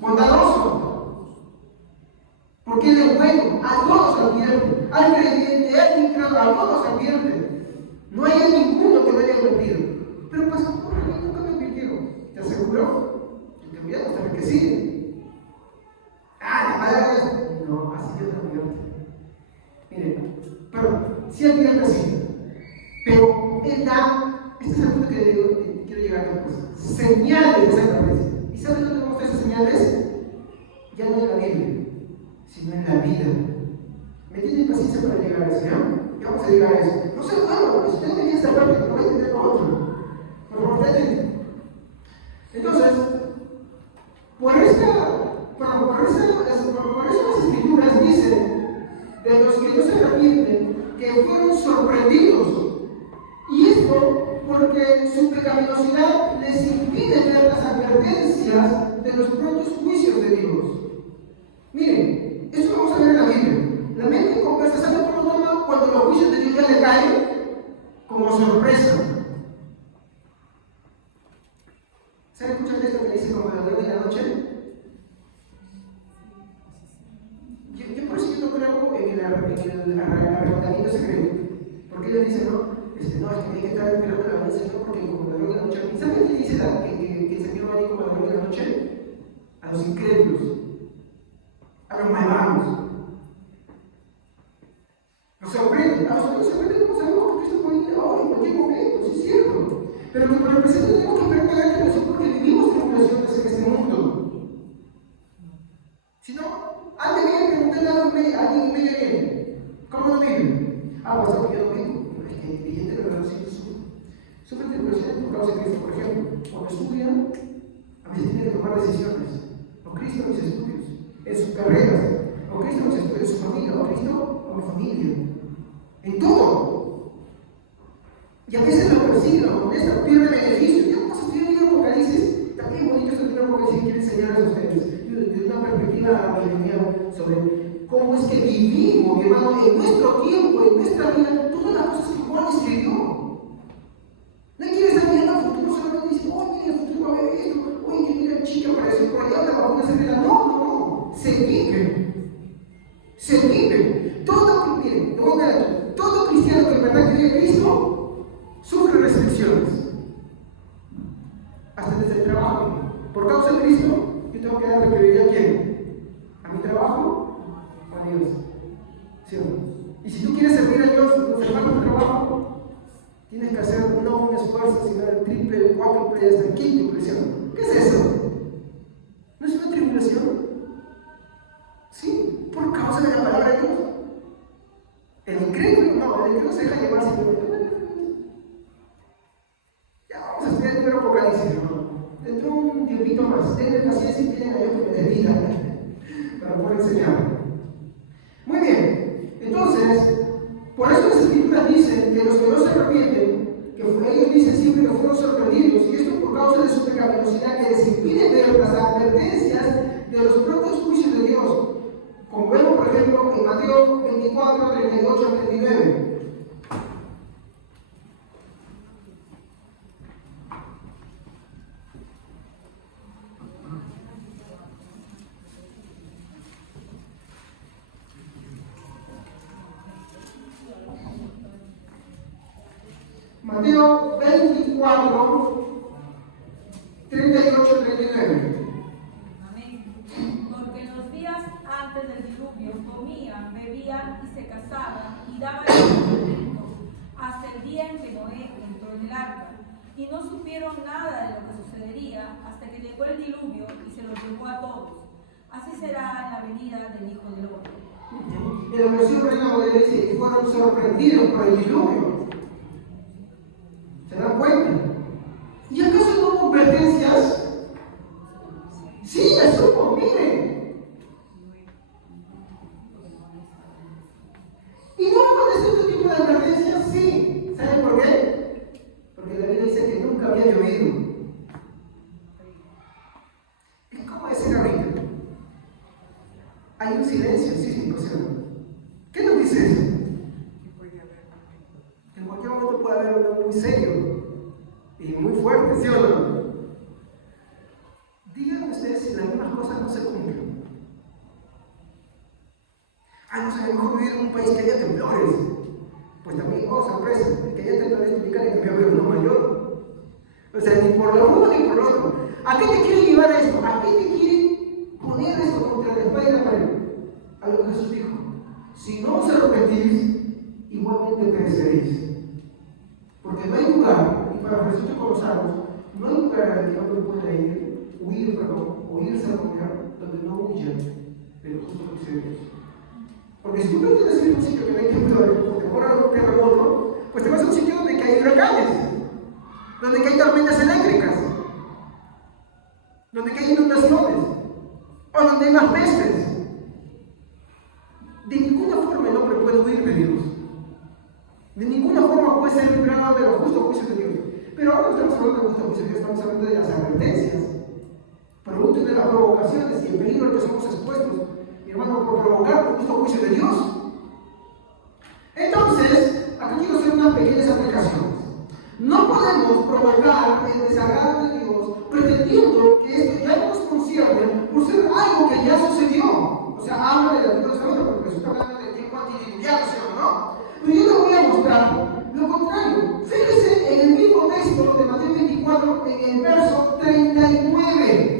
bondadoso. Porque Él es bueno, a todos advierte. Al creyente, al incrédulo, a todos advierte. No hay ninguno que no haya advertido. Pero pastor, a mí nunca me advirtieron. ¿Te aseguró? El que mira hasta que sigue. La palabra es. No, así Dios no advierte. Miren, pero sí advierte así. Pero Él da, este es el punto que quiero llegar a la cosa, señales de esa advertencia. ¿Y sabes dónde muestra esas señales? Ya no en la Biblia, sino en la vida. ¿Me tienen paciencia para llegar a eso? Ya vamos a llegar a eso. No se lo hago, porque si usted tenía esta parte, no va a entender lo otro. Por favor, entonces, por eso las escrituras dicen de los que no se arrepienten que fueron sorprendidos. Y esto porque su pecaminosidad les impide ver las advertencias de los prontos juicios de Dios. Miren, esto vamos a ver en la Biblia. La mente conversa, ¿sabe cómo toma cuando los juicios de Dios ya le caen? Como sorpresa. ¿Saben escuchar esto que dice como la duerme en la noche? Yo por eso yo no creo en el arrebatamiento secreto. Porque ellos dicen, no, es que hay que estar esperando la venida del Señor porque como la duerme en la noche. ¿Saben qué dice que el Señor va a venir como la duerme en la noche? A los incrédulos, a los malvados. Nos sorprende, a nosotros nos sorprende, no sabemos que Cristo puede venir ahora en cualquier momento, sí es cierto. Pero que por el presente tenemos que esperar la tribulación porque vivimos tribulaciones en este mundo. Si no, antes de preguntarle a alguien y medio bien, ¿cómo no vive? Pues porque yo no vivo. Es que el creyente de verdad sí sufre tribulaciones por causa de Cristo. Por ejemplo, cuando estudia, a veces tiene que tomar decisiones. O Cristo en mis estudios, en sus carreras, o Cristo en los estudios de su familia, o Cristo con mi familia. En todo. Y a veces lo persigue, lo molesta, pierde beneficio. Yo vamos a estudiar el libro de Apocalipsis. También bonito este libro de Apocalipsis quiero enseñarles a ustedes desde una perspectiva milenial sobre cómo es que vivimos, mi hermano, en nuestro tiempo, en nuestra vida, todas las cosas que Juan escribió. No quiere estar mirando al futuro, solamente dice, mira, el futuro va a haber esto, que mira el chico apareció por allá, la vacuna se revela. No. Se vive. Todo, miren, todo cristiano que en verdad cree en Cristo sufre restricciones. Hasta desde el trabajo. Por causa de Cristo, yo tengo que darle prioridad a quién? ¿A mi trabajo o a Dios? ¿Sí o no? Y si tú quieres servir a Dios, conservar tu trabajo, tienes que hacer no un esfuerzo, sino el triple, el cuádruple, hasta el quíntuple. ¿Qué es eso? ¿No es una tribulación? Sí, por causa de la palabra de Dios. El incrédulo no se deja llevar simplemente. Ya vamos a estudiar el libro de Apocalipsis, hermano. Dentro de un tiempito más, tengan paciencia y piden a Dios que me dé vida para poder enseñar. Muy bien, entonces, por eso las escrituras dicen que los que no se arrepienten, ellos dicen siempre que fueron sorprendidos, y esto por causa de su pecaminosidad que les impide ver las advertencias de los propios juicios de Dios. Como vemos, por ejemplo, en Mateo 24, 38 al 39. Mateo 24, 38 al 39. Porque en los días antes del diluvio comían, bebían y se casaban y daban hijos hasta el día en que Noé entró en el arca. Y no supieron nada de lo que sucedería hasta que llegó el diluvio y se los llevó a todos. Así será en la venida del Hijo del Hombre. En la versión Reina Valera dice que fueron sorprendidos por el diluvio. ¿Se dan cuenta? ¿Y acaso no hubo advertencias? Sí, las hubo, miren. ¿Y no hubo este tipo de advertencias? Sí. ¿Saben por qué? Porque la Biblia dice que nunca había llovido. Es como decir ahorita. Hay un silencio sísmico, ¿sí o no? ¿Qué nos dice eso? En cualquier momento puede haber algo muy serio y muy fuerte, ¿sí o no? Díganme ustedes si algunas cosas no se cumplen. No sabemos vivir en un país que haya temblores. Pues también, sorpresa, el que haya temblores implica que también haber uno mayor. O sea, ni por lo uno ni por lo otro. ¿A qué te quiere llevar esto? ¿A qué te quiere poner esto contra la espalda y la pared? A lo que Jesús dijo: si no os arrepentís, igualmente pereceréis. Porque no hay lugar, y para Jesús de Colosanos, no hay lugar al que el hombre pueda huir, o irse a comer, donde no huya de los justos juicios de Dios. Porque si tú pretendes ir a un sitio que no hay temblores, o te ocurra algún terremoto, pues te vas a un sitio donde hay huracanes, donde hay tormentas eléctricas, donde hay inundaciones, o donde hay más pestes. De ninguna forma el hombre puede huir de Dios. De ninguna forma puede ser librado de los justos juicios de Dios. Pero ahora no estamos hablando de los justos juicios de Dios, estamos hablando de las advertencias, producto de las provocaciones y el peligro al que somos expuestos, mi hermano, por provocar un justo juicio de Dios. Entonces, aquí quiero hacer unas pequeñas aplicaciones. No podemos provocar el desagrado de Dios pretendiendo que esto ya nos concierne por ser algo que ya sucedió. O sea, habla del Antiguo Testamento, porque Jesús está hablando del tiempo antediluviano, ¿sí o no? Pero yo le voy a mostrar lo contrario. Fíjese en el mismo texto de Mateo 24, en el verso 39.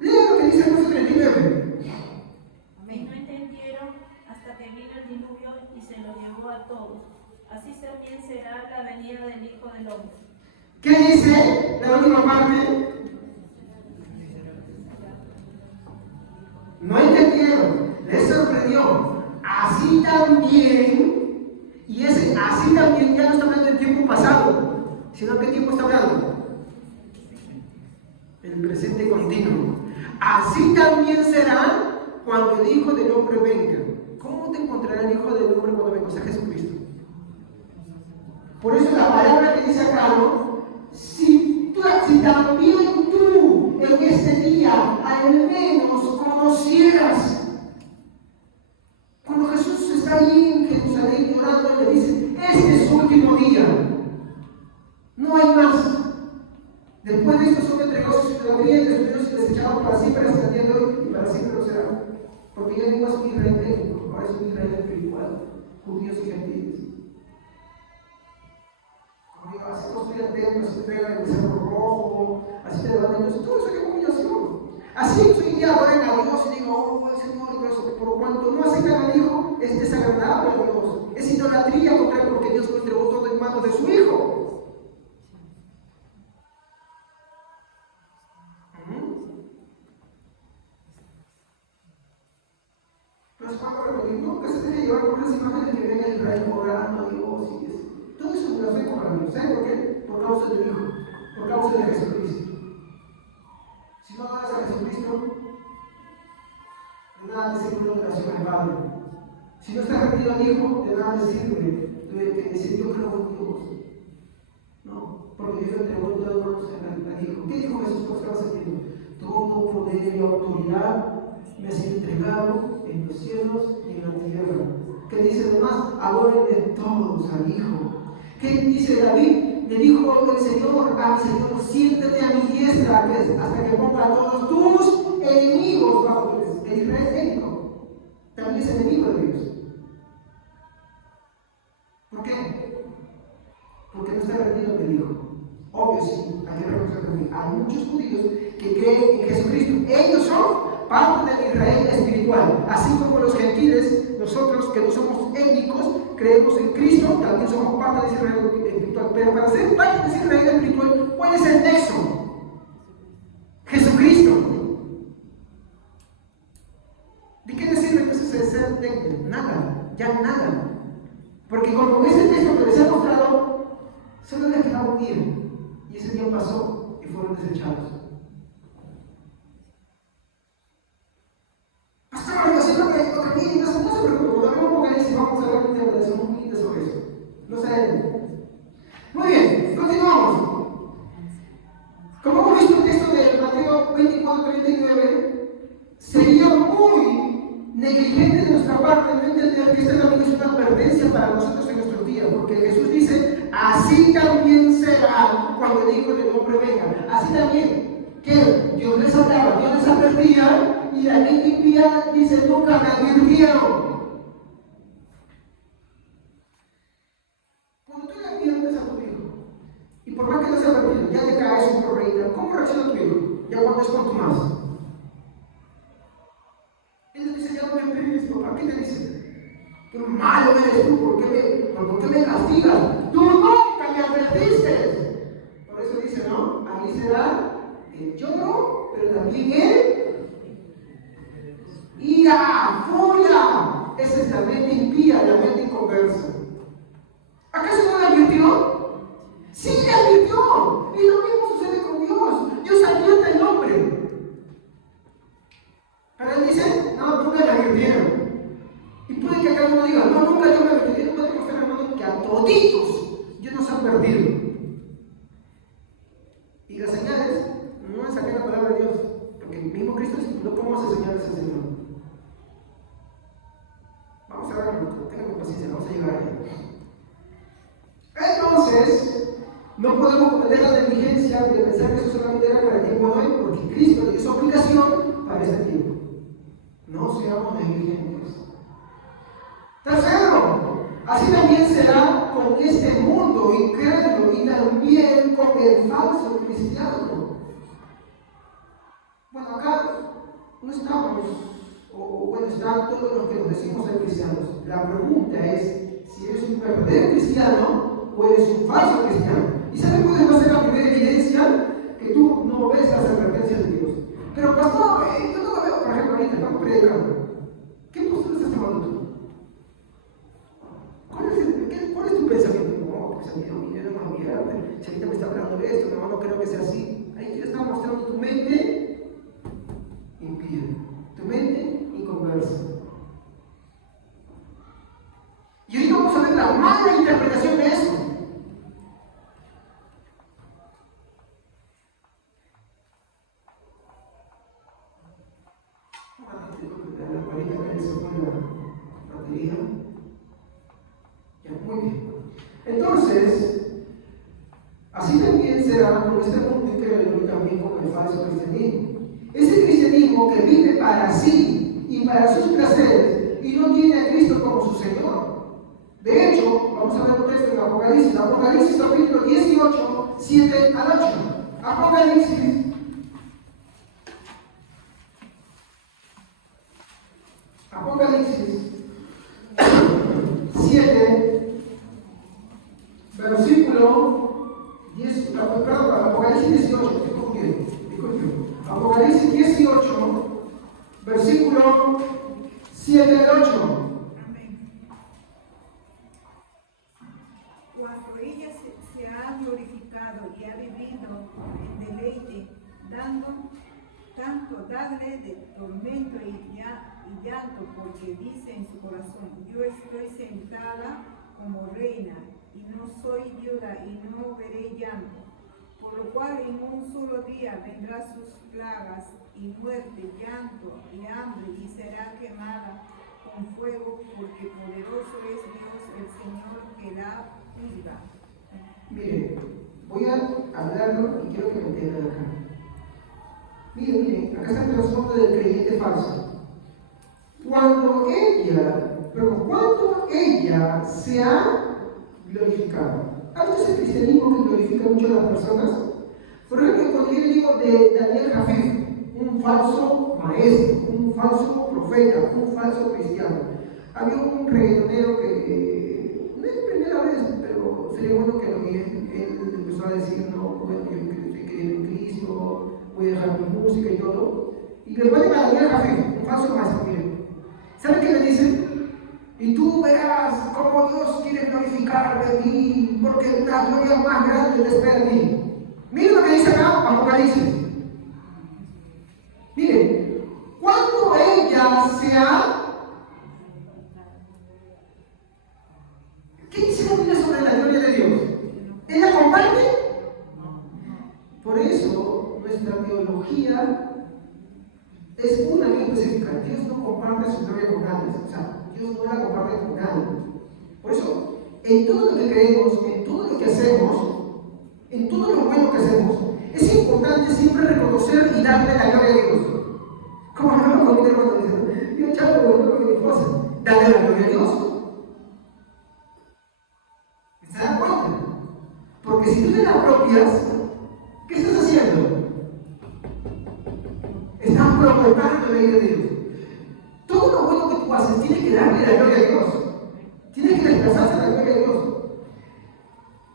Lea lo que dice el verso 39. Y no entendieron hasta que vino el diluvio y se los llevó a todos. Así también será la venida del Hijo del Hombre. ¿Qué dice la última parte? No entendieron, les sorprendió. Así también, y ese así también ya no está hablando del tiempo pasado, sino ¿qué tiempo está hablando? El presente continuo. Así también será cuando el Hijo del Hombre venga. ¿Cómo te encontrará el Hijo del Hombre cuando venga? O sea, Jesucristo. Por eso la palabra que dice acá, ¿no? Si también tú en este día al menos conocieras. Cuando Jesús está allí en Jerusalén llorando, le dice: este es su último día, no hay más. Después de esto son entregados su ciudadanía y destruidos y desechados para siempre hasta el día de hoy, y para siempre lo será. Porque ya no es un Israel técnico, ahora es un Israel espiritual, judíos y gentiles. Así construye el templo, así te entregan el becerro rojo, así te levantan, entonces todo eso es humillación. Así hoy día adoren a Dios y digo: oh Señor, y todo eso. Por cuanto no aceptan al Hijo, es desagradable a Dios, es idolatría contra Él, porque Dios lo entregó todo en manos de su Hijo. Pero es cuando repetir, nunca se debe llevar por las imágenes que venga Israel orando a Dios y eso. Todo eso es blasfemo para Dios. ¿Saben por qué? Por causa del Hijo, por causa de Jesucristo. Si no adoras a Jesucristo, de nada te sirve una oración al Padre. Si no estás rendido al Hijo, de nada te sirve que decir: yo creo en Dios. No, porque Dios entregó todas las manos al Hijo. ¿Qué dijo Jesús cuando estaba sentido? Todo poder y autoridad me ha sido entregado en los cielos y en la tierra. ¿Qué dice además? Adórenle todos al Hijo. ¿Qué dice David? Le dijo el Señor a mi Señor: siéntate a mi diestra hasta que ponga a todos tus enemigos bajo tus pies. El Israel étnico también es enemigo de Dios. ¿Por qué? Porque no está rendido en el Hijo. Obvio, sí, hay que reconocer también. Hay muchos judíos que creen en Jesucristo. Ellos son parte del Israel espiritual. Así como los gentiles, nosotros que no somos étnicos, creemos en Cristo, también somos parte de Israel espiritual. Pero para ser parte de Israel espiritual, ¿cuál es el nexo? Jesucristo. ¿De qué le sirve entonces el ser técnico? Nada, ya nada. Porque como ese texto que les he mostrado, solo les quedaba un día. Y ese día pasó y fueron desechados. Pastor, yo siento que no se preocupe, cuando vemos Apocalipsis vamos a hablar de interpretación muy linda sobre eso. No se Muy bien, continuamos. Como hemos visto el texto de Mateo 24:39, sería muy negligente de nuestra parte no entender que esta también es una advertencia para nosotros en nuestros días, ¿no? así también será cuando el Hijo del Hombre venga. Así también, que Dios les hablaba, Dios les advertía, y la gente impía dice, nunca me advirtieron. Cuando tú le adviertes a tu hijo, y por más que no sea advertido, ya te caes un correíta, ¿cómo reacciona tu hijo? Ya cuando es con tu más. Él dice, ya no me pegues, papá, ¿qué te dice? Qué malo eres tú, ¿por qué me castigas? Tú nunca me advertiste. Por eso dice, ¿no? Ahí será el lloro, pero también el ira, furia. Esa es la mente impía, la mente inconversa. ¿Acaso no le advirtió? Sí le advirtió. Y lo mismo sucede con Dios. Dios advierte al hombre. Pero él dice, no, nunca le advirtieron. Y puede que cada uno diga, no, nunca yo me advertí. Yo puedo demostrar, hermano, que a toditos Dios nos ha advertido. Y las señales no es sacar la palabra de Dios, porque el mismo Cristo no podemos enseñar ese Señor. Vamos a ver, tengan paciencia, vamos a llegar ahí. Entonces, no podemos cometer la negligencia de pensar que eso solamente era para el tiempo de hoy, porque Cristo le hizo aplicación para este tiempo. No seamos negligentes. Tercero, así también será con este mundo incrédulo y también con el falso cristiano. Bueno, acá no estamos, o bueno, están todos los que nos decimos ser cristianos. La pregunta es si eres un verdadero cristiano o eres un falso cristiano. ¿Y sabes cuál va a ser la primera evidencia? Que tú no ves las advertencias de Dios. Pero pastor, yo no lo veo, por ejemplo, ahorita estamos predicando. ¿Qué postura estás tomando tú? ¿Cuál es tu pensamiento? No, pues a mí no me olvidar. Si ahorita me está hablando de esto, no creo que sea así. Ahí te está mostrando tu mente impía, tu mente inconversa. Y hoy vamos a ver la mala interpretación de eso. Muy bien. Entonces, así también será con este mundo incrédulo y también con el falso cristianismo. Ese cristianismo que vive para sí y para sus placeres y no tiene a Cristo como su Señor. De hecho, vamos a ver un texto en Apocalipsis, Apocalipsis capítulo 18, 7 al 8. Apocalipsis. Apocalipsis 7, versículo 10, perdón, Apocalipsis 18, estoy confundiendo, disculpen. Apocalipsis 18, versículo 7 al 8. Cuando ella se ha glorificado y ha vivido en deleite, dando tanto darle de tormento y llanto, porque dice en su corazón, yo estoy sentada como reina, y no soy viuda, y no veré llanto. Por lo cual en un solo día vendrán sus plagas, y muerte, llanto y hambre, y será quemada con fuego, porque poderoso es Dios el Señor que la juzga. Mire, voy a hablarlo y quiero que me entiendan acá. Mire, acá está el trasfondo del creyente falso. Cuando ella se ha glorificado. ¿Ha visto ese cristianismo que glorifica mucho a las personas? Por ejemplo, cuando yo digo de Daniel Jafif, un falso maestro, un falso profeta, un falso cristiano. Había un reggaetonero que no es primera vez, pero sería bueno que lo miren. Él empezó a decir, no, bueno, yo estoy creyendo en Cristo, voy a dejar mi música y todo. Y después llega Daniel Jafif, un falso maestro, miren. ¿Saben qué le dicen? Y tú verás cómo Dios quiere glorificar de ti, porque una gloria más grande te espera de ti. Miren lo que dice acá, Apocalipsis. Miren, cuando ella ¿qué dice la Biblia sobre la gloria de Dios? ¿Ella comparte? Por eso, nuestra teología es una bien específica. Dios no comparte su gloria con nadie. O sea, Dios no la comparte con nadie. Por eso, en todo lo que creemos, en todo lo que hacemos, en todo lo bueno que hacemos, es importante siempre reconocer y darle la gloria a Dios. Como hablaba con mi hermano, dice, yo chavo, bueno, con mi esposa, darle la gloria a Dios. ¿Se dan cuenta? Porque si tú te la apropias, ¿qué estás haciendo? Estás provocando la ira de Dios. Todo lo bueno que tú haces tienes que darle la gloria a Dios. Tienes que desplazarse a la gloria de Dios.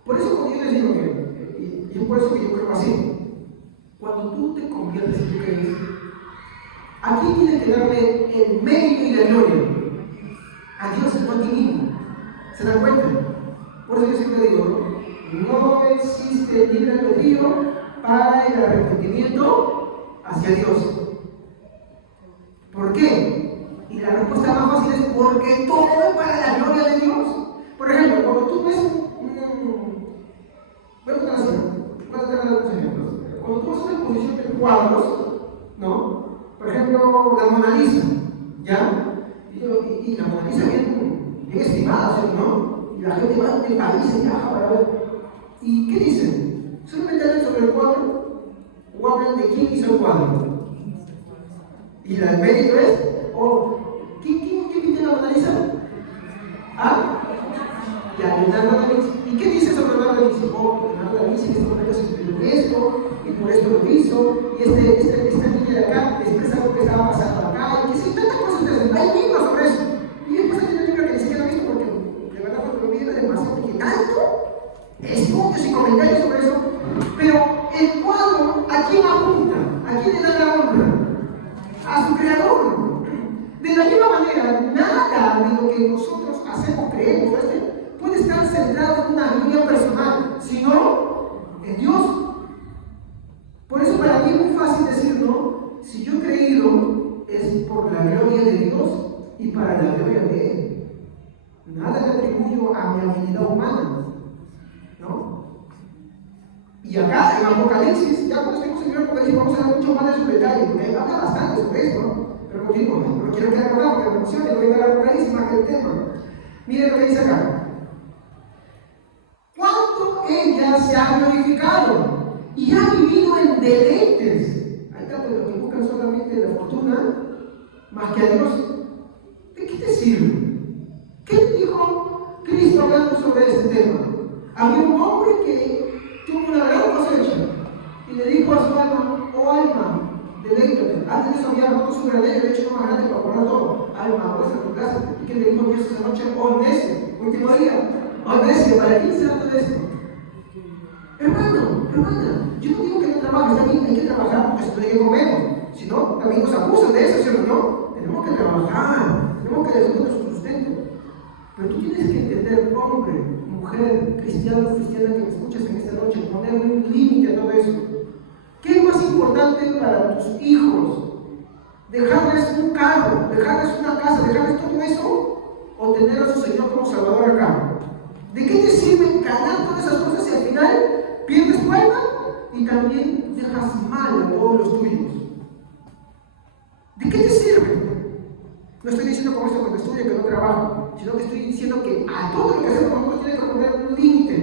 Por eso cuando yo les digo que, y es por eso que yo creo así, cuando tú te conviertes en tu crees, aquí tienes que darle el mérito y la gloria a Dios, no a ti mismo. ¿Se dan cuenta? Por eso yo siempre digo, no existe libre albedrío para el arrepentimiento hacia Dios. ¿Por qué? Y la respuesta más fácil es porque todo es para la gloria de Dios. Por ejemplo, cuando tú ves voy a contar así, voy a tener algunos ejemplos. Cuando tú ves una exposición de cuadros, ¿no? Por ejemplo, la Mona Lisa, ¿ya? Y la Mona Lisa bien estimada, ¿no? Y la gente va de París y viaja para ver. ¿Y qué dicen? ¿Solamente hablan sobre el cuadro o hablan de quién hizo el cuadro? Y el mérito es, ¿quién pintó la Mona Lisa? ¿Ah? Ya, Leonardo da Vinci. ¿Y qué dice sobre Leonardo da Vinci? Leonardo da Vinci en este momento se inspiró en esto, y por esto lo hizo, y esta niña de acá expresa lo que estaba pasando acá, y que sí, tantas cosas ustedes. Hay libros sobre eso. Y después hay un libro que ni siquiera he visto porque de verdad cuando lo vi era demasiado, porque tanto estudios y comentarios sobre eso. Pero el cuadro, ¿a quién apunta? ¿A quién le da la honra? A su creador. De la misma manera, nada de lo que nosotros hacemos, creemos, puede estar centrado en una gloria personal, sino en Dios. Por eso para mí es muy fácil decir, ¿no? Si yo he creído, es por la gloria de Dios y para la gloria de Él. Nada le atribuyo a mi habilidad humana, ¿no? Y acá en Apocalipsis, ya cuando estemos en el Apocalipsis vamos a ver mucho más de su detalle, porque habla bastante sobre esto, ¿no? Pero continúo, no quiero quedar acá porque me emociona, no voy a dar Apocalipsis más que el tema. Miren lo que dice acá. ¿Cuánto ella se ha glorificado y ha vivido en deleites? Hay tantos de los que buscan solamente la fortuna más que a Dios. ¿De qué te sirve? ¿Qué dijo Cristo hablando sobre este tema? Había un hombre que tuvo una gran cosecha y le dijo a su alma, oh alma, deleítate. Antes de eso había roto su granero y hecho más grande para guardar todo. Alma, vuestra tu casa. ¿Y qué le dijo Dios esa noche? Oh necio, último día. Oh necio, ¿para quién será todo esto? Hermano, hermana, yo no digo que no trabajes, también hay que trabajar porque esto hay que comer. Si no, también nos abusan de eso, ¿sí o no? Tenemos que trabajar, tenemos que defender nuestro sustento. Pero tú tienes que entender, hombre, mujer, cristiano, cristiana que me escuchas en esta noche, ponerle un límite a todo eso. ¿Qué es más importante para tus hijos? ¿Dejarles un carro, dejarles una casa, dejarles todo eso? ¿O tener a su Señor como Salvador acá? ¿De qué te sirve ganar todas esas cosas si al final pierdes tu alma y también dejas mal a todos los tuyos? ¿De qué te sirve? No estoy diciendo con esto que estudio, que no trabajo, sino que estoy diciendo que a todo lo que hacemos nosotros tiene que poner un límite.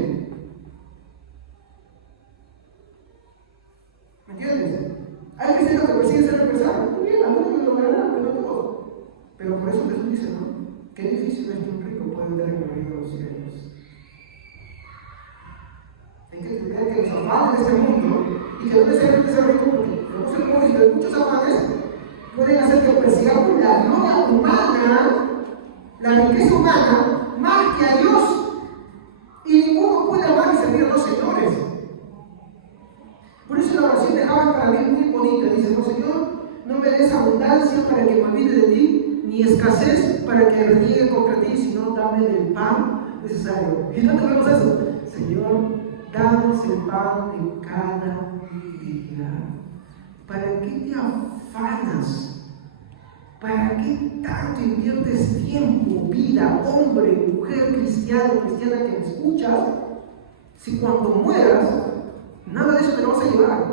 ¿Me entiendes? Hay cristianos que persiguen ser empresarios. Muy bien, algunos lo lograrán, pero no todos. Pero por eso Jesús dice, ¿no? Qué difícil es que un rico pueda entrar en el reino de los cielos. Hay que entender que los afanes de este mundo, y que no necesariamente ser rico, porque no se puede decir, muchos afanes pueden hacer que persigamos la gloria humana, la riqueza humana, más que a Dios. Y ninguno puede amar y servir a dos señores. Por eso la oración de Javes para mí es muy bonita. Dice, no, Señor, no me des abundancia para que me olvide de ti, ni escasez para que reniegue contra ti, sino dame del pan necesario. ¿Y dónde vemos eso? Señor, danos el pan de cada día. ¿Para qué te afanas? ¿Para qué tanto inviertes tiempo, vida, hombre, mujer, cristiano, cristiana que me escuchas? Si cuando mueras, nada de eso te lo vas a llevar.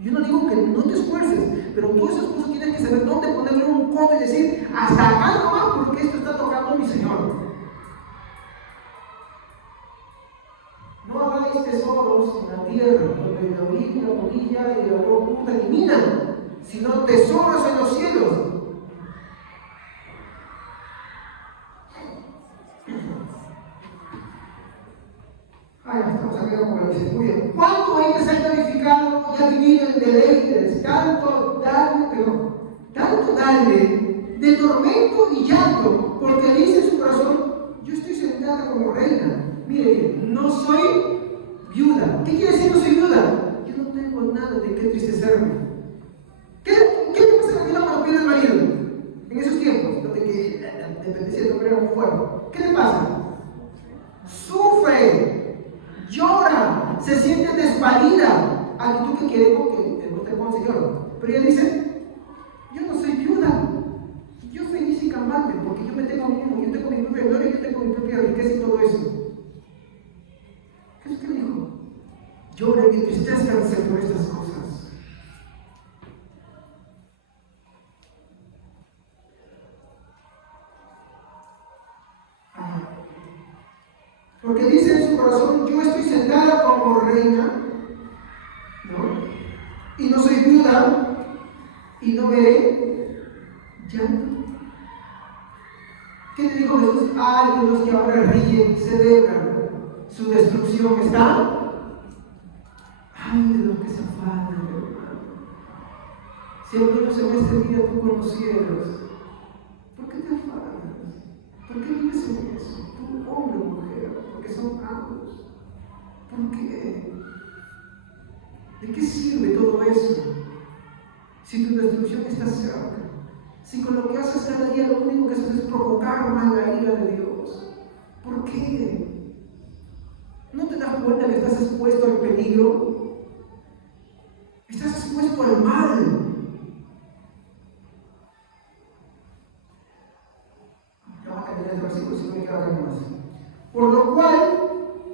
Yo no digo que no te esfuerces, pero tú esas cosas tienes que saber dónde ponerle un coto y decir, hasta acá nomás, porque esto está tocando a mi Señor. tesoros en la tierra, donde la orilla, la polilla y la locura eliminan, sino tesoros en los cielos. Estamos aquí como dice, muy bien. ¿Cuánto hay que ser glorificado y ha vivido en deleites? Tanto darle de tormento y llanto, porque dice en su corazón, yo estoy sentada como reina. Mire, no soy viuda. ¿Qué quiere decir no soy viuda? Yo no tengo nada de qué tristecerme. ¿Qué le pasa a la viuda cuando pierde el marido? En esos tiempos, donde que dependencia de era muy fuerte. ¿Qué le pasa? Sufre, llora, se siente desvalida. Actitud que queremos que no te ponga el Señor. Pero ella dice, yo no soy viuda. Yo feliz y campante, porque yo me tengo a mí mismo, yo tengo mi propia gloria, yo tengo mi propia riqueza y todo eso. ¿Qué es lo que dijo? Lloren y entristezcanse por estas cosas. Porque dice en su corazón, yo estoy sentada como reina, ¿no? Y no soy viuda, y no veré llanto. ¿Qué le dijo Jesús? Ay, de los que ahora ríen y celebran su destrucción está. Ay, de los que se afanan, hermano. Si al menos en este día tú conocieras, ¿por qué te afanas? ¿Por qué vives en eso? Tú, hombre o mujer, porque son ambos. ¿Por qué? ¿De qué sirve todo eso? Si tu destrucción está cerca. Si con lo que haces cada día lo único que haces es provocar más la ira de Dios. ¿Por qué? ¿No te das cuenta que estás expuesto al peligro? Estás expuesto al mal. No va a cambiar este versículo si no me queda algo más. Por lo cual,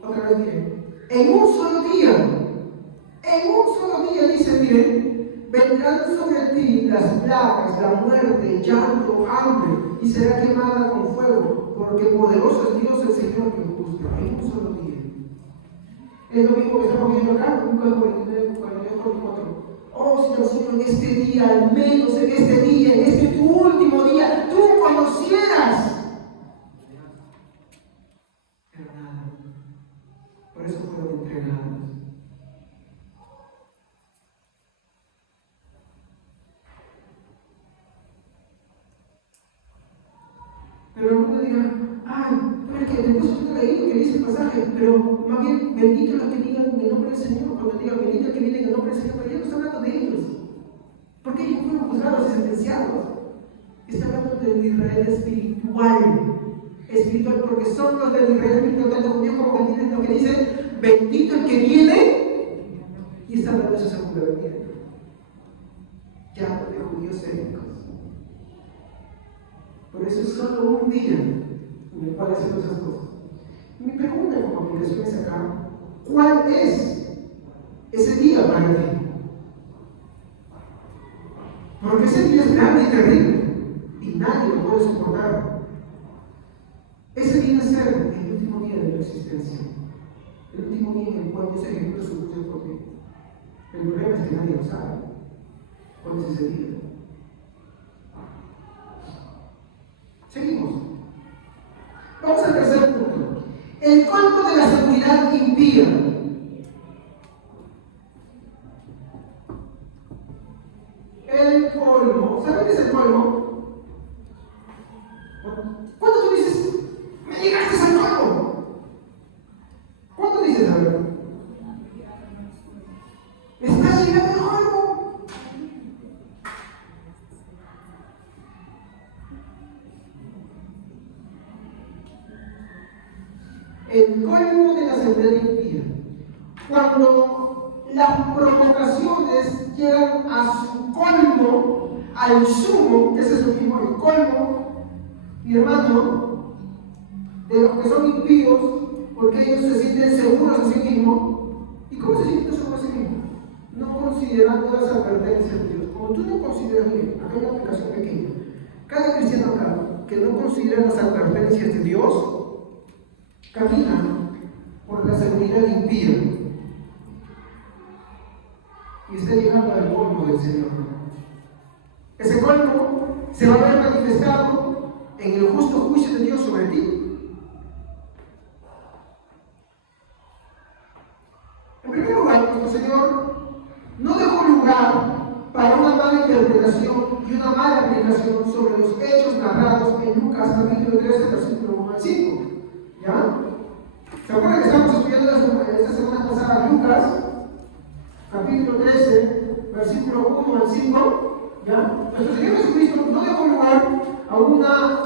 otra vez miren, en un solo día dice, miren, vendrán sobre ti las plagas, la muerte, llanto, hambre, y será quemada con fuego, porque poderoso es Dios el Señor que juzga. En un solo día. Es lo mismo que estamos viendo acá, Lucas 49, 44. Oh, si tan solo en este día, al menos en este día, en este tu último día, tú conocieras. Pero nada. Por eso fueron entregados. Pero algunos dirán, ay, pero es que después usted leí lo que dice el pasaje, pero más bien, bendito los que digan en el nombre del Señor. Cuando digan bendito el que viene en el nombre del Señor, pero ya no está hablando de ellos. Porque ellos fueron juzgados y sentenciados. Está hablando del Israel espiritual. Espiritual, porque son los del Israel espiritual, tanto judíos como gentiles, lo que dice, bendito el que viene, y está hablando de su segunda venida. Ya de judíos étnicos. Por eso es solo un día en el cual hacemos esas cosas. Mi pregunta como aplicación es acá, ¿cuál es ese día para ti? Porque ese día es grande y terrible y nadie lo puede soportar. Ese viene a ser el último día de tu existencia, el último día en el cual Dios ejecuta su juicio por ti. El problema es que nadie lo sabe. ¿Cuál es ese día? Seguimos. Vamos al tercer punto. El colmo de la seguridad impía. El colmo. ¿Saben qué es el colmo? ¿Cuándo tú dices, me llegaste al colmo? ¿Cuándo dices, a ver? ¿Me estás llegando al colmo? El colmo de la seguridad impía. Cuando las provocaciones llegan a su colmo, al sumo, que ese es lo mismo, el colmo, mi hermano, de los que son impíos, porque ellos se sienten seguros a sí mismos. ¿Y cómo se sienten seguros a sí mismos? No considerando las advertencias de Dios. Como tú no consideras bien, acá hay una aplicación pequeña. Cada cristiano acá que no considera las advertencias de Dios, camina por la seguridad impía. y está llegando al colmo del Señor. Ese colmo se va a ver manifestado en el justo juicio de Dios sobre ti. En primer lugar, nuestro Señor no dejó lugar para una mala interpretación y una mala aplicación sobre los hechos narrados en Lucas capítulo 13, versículo 1 al 5. ¿Ya? ¿Se acuerdan que estamos estudiando esta semana pasada Lucas capítulo 13, versículo 1 al 5? ¿Ya? Nuestro Señor Jesucristo no dejó lugar a una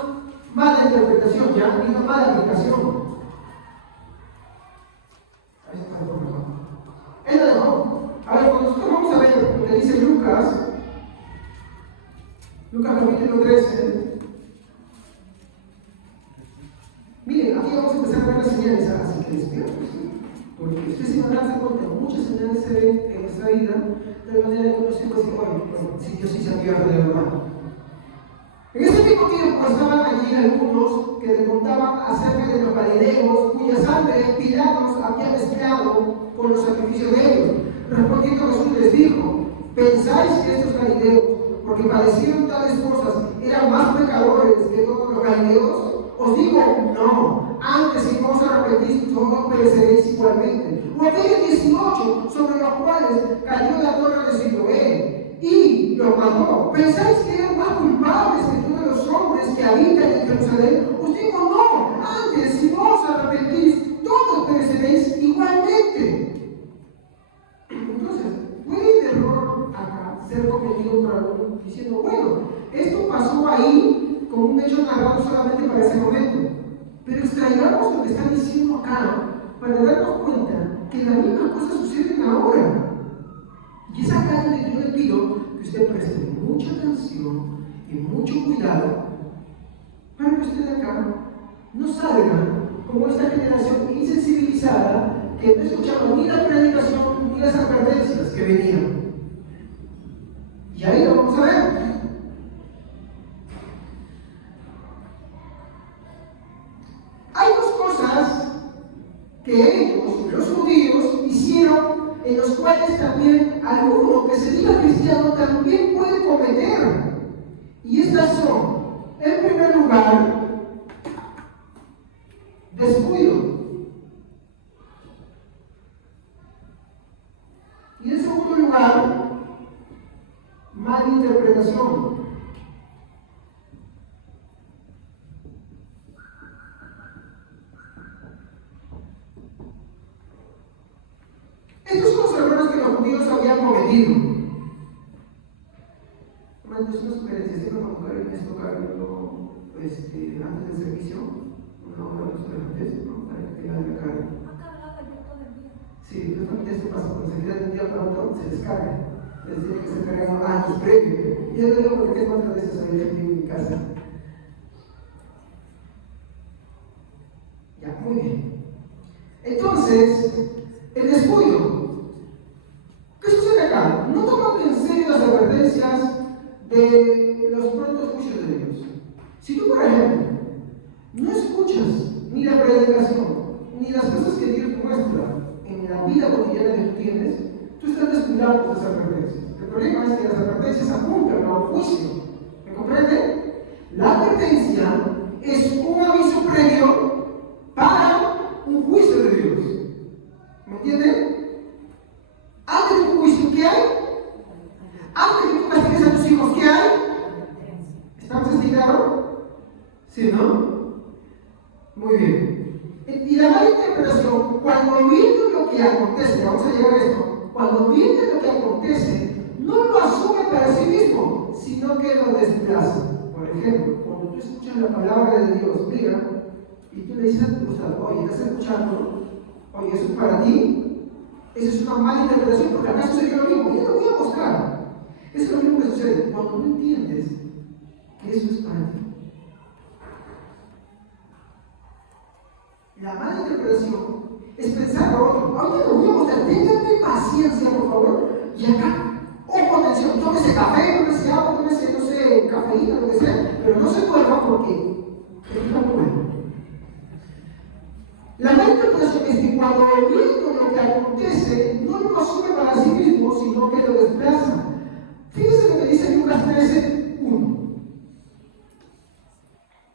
mala interpretación, ¿ya? Ni una mala aplicación. Ahí está el problema. Él lo dejó. A ver, cuando nosotros vamos a ver lo que dice Lucas capítulo 13, miren, aquí vamos a empezar a ver las señales, así que despierten, ¿sí? Porque ustedes se van a darse cuenta, muchas señales se ven en nuestra vida, de manera que uno siempre dice, bueno, si Dios sí se pierde de la mano. En ese mismo tiempo estaban allí algunos que le contaban acerca de los galileos, cuya sangre Pilatos había mezclado con los sacrificios de ellos. Respondiendo Jesús les dijo: ¿pensáis que estos galileos, porque padecieron tales cosas, eran más pecadores que todos los galileos? Os digo, no. Antes, si no os arrepentís, todos pereceréis igualmente. O aquellos 18 sobre los cuales cayó la torre de Siloé y los mató, ¿pensáis que eran más culpables que todos los hombres que habitan en Jerusalén? Os digo, no. Antes, si no os arrepentís, todos pereceréis igualmente. Entonces, puede el error acá ser cometido por alguno diciendo, bueno, esto pasó ahí como un hecho narrado solamente para ese momento. Pero extraigamos lo que está diciendo acá para darnos cuenta que las mismas cosas suceden ahora. Y es acá donde yo le pido que usted preste mucha atención y mucho cuidado para que usted acá no salga como esta generación insensibilizada que no escuchaba ni la predicación ni las advertencias que venían. Y ahí lo vamos a ver. Hay dos cosas que ellos, los judíos, hicieron en los cuales también alguno que se diga cristiano también puede cometer. Y estas son, en primer lugar, descuido. Y en segundo lugar, mala interpretación. Estos son los errores que los judíos habían cometido. Hermanos, una sugerencia, siempre cuando Karen esto, antes del servicio, una hora antes, ¿no? Para que tenga la cara. Sí, justamente esto pasa, cuando se queda de un día para otro, se descarga. Les tiene que ser cargado años previo. Y yo lo digo porque tengo otras veces hoy en mi casa. Ya, muy bien. Entonces, el descuido. ¿Qué sucede acá? No tomando en serio las advertencias de los prontos juicios de Dios. Si tú, por ejemplo, no escuchas ni la predicación, ni las cosas que Dios muestra en la vida cotidiana que tú tienes, tú estás descuidando esas advertencias. El problema es que las advertencias apuntan a un juicio. ¿Me comprende? La advertencia es un aviso previo para un juicio de Dios. ¿Me entienden? Antes de un juicio, ¿qué hay? Antes de que tú castigues a tus hijos, ¿qué hay? ¿Estamos así claro? ¿Sí, no? Muy bien. Y la mala interpretación, cuando viene lo que acontece, vamos a llegar a esto, cuando viene lo que acontece, no lo asume para sí mismo, sino que lo desplaza. Por ejemplo, cuando tú escuchas la palabra de Dios, mira, y tú le dices a tu gustavo, oye, ¿estás escuchando? Oye, ¿eso es para ti? Eso es una mala interpretación, porque acá sucedió lo mismo. Yo te lo voy a mostrar. Eso es lo mismo que sucede cuando no entiendes que eso es para ti. La mala interpretación es pensar a otro. Ahorita lo voy a mostrar. Ténganme paciencia, por favor. Y acá, ojo, atención, tómese café, tómese agua, tómese, no sé, cafeína, lo que sea. Pero no se duerma porque está muy bueno. La mala interpretación es que cuando viendo lo que acontece, no lo asume para sí mismo, sino sino que lo desplaza. Fíjense lo que dice Lucas 13:1.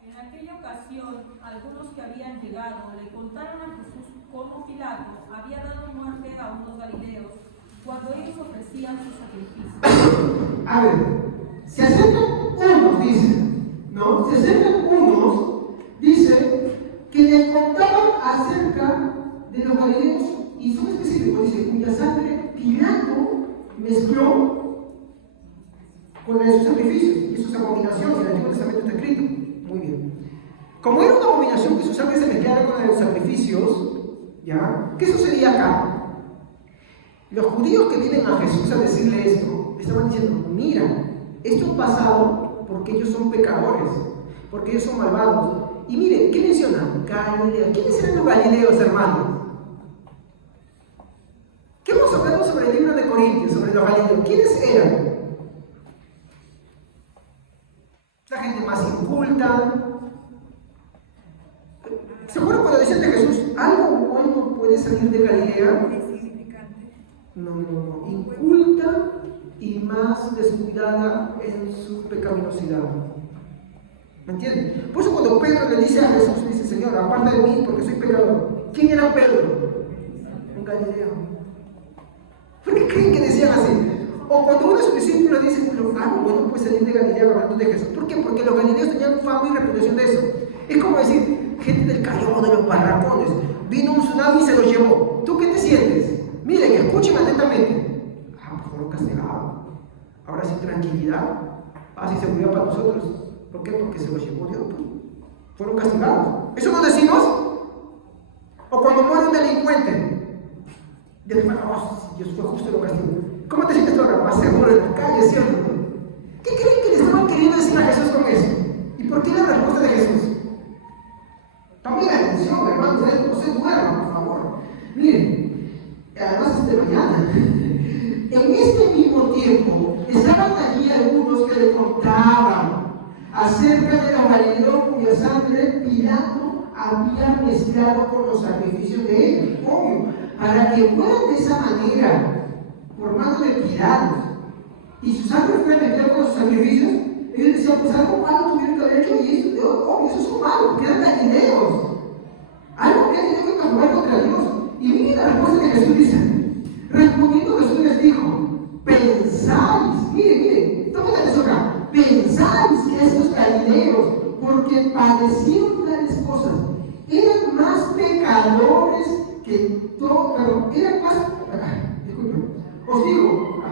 En aquella ocasión, algunos que habían llegado le contaron a Jesús cómo Pilato había dado muerte a unos galileos cuando ellos ofrecían sus sacrificios. A ver, se acercan unos, dice, ¿no? Se acercan unos, dice, que le contaban acerca de los galileos, y son específicos, dice, cuya sangre Pilato mezcló con la de sus sacrificios. Y eso es abominación, en el Antiguo Testamento está escrito. Muy bien. Como era una abominación que su sangre se mezclara con la de los sacrificios, ¿ya? ¿Qué sucedía acá? Los judíos que vienen a Jesús a decirle esto, le estaban diciendo, mira, esto ha pasado porque ellos son pecadores, porque ellos son malvados. Y miren, ¿qué mencionan? Galilea. ¿Quiénes eran los galileos, hermanos? ¿Qué hemos hablado sobre el libro de Corintios, sobre los galileos? ¿Quiénes eran? La gente más inculta. ¿Se acuerdan cuando decían de Jesús, algo bueno puede salir de Galilea? No. Inculta y más descuidada en su pecaminosidad. ¿Me entienden? Por eso cuando Pedro le dice a Jesús, le dice, Señor, aparte de mí, porque soy pecador. ¿Quién era Pedro? Un galileo. ¿Por qué creen que decían así? O cuando uno de sus discípulos dice, algo bueno puede salir de Galilea hablando de Jesús. ¿Por qué? Porque los galileos tenían fama y reputación de eso. Es como decir, gente del Callao, de los barracones, vino un tsunami y se los llevó. ¿Tú qué te sientes? Miren, escuchen atentamente. Pues fueron castigados. Ahora sin tranquilidad, paz y seguridad para nosotros. ¿Por qué? Porque se los llevó Dios. Fueron castigados. ¿Eso no decimos? O cuando muere un delincuente, Dios fue justo y lo castigó. ¿Cómo te sientes ahora? Más seguro en la calle, ¿cierto? ¿Qué creen que le estaban queriendo decir a Jesús con eso? ¿Y por qué la respuesta de Jesús? También la atención, hermanos, no se duerman, por favor. Miren, además es de mañana. En este mismo tiempo, estaban allí algunos que le contaban acerca de los galileos cuya sangre Pilato había mezclado con los sacrificios de ellos, obvio, para que mueran de esa manera, por mano de Pilato, y su sangre fue mezclada con los sacrificios. Ellos decían, pues algo malo tuvieron que haber hecho, y eso, obvio, eso es malo, porque eran galileos. Algo que han tenido que calcular contra Dios. Y miren la respuesta que Jesús dice. Respondiendo Jesús les dijo, pensáis, miren, tomen atención acá, pensáis que estos galileos, porque padecieron tales cosas, eran más pecadores que todos, perdón, eran más, disculpen, os digo,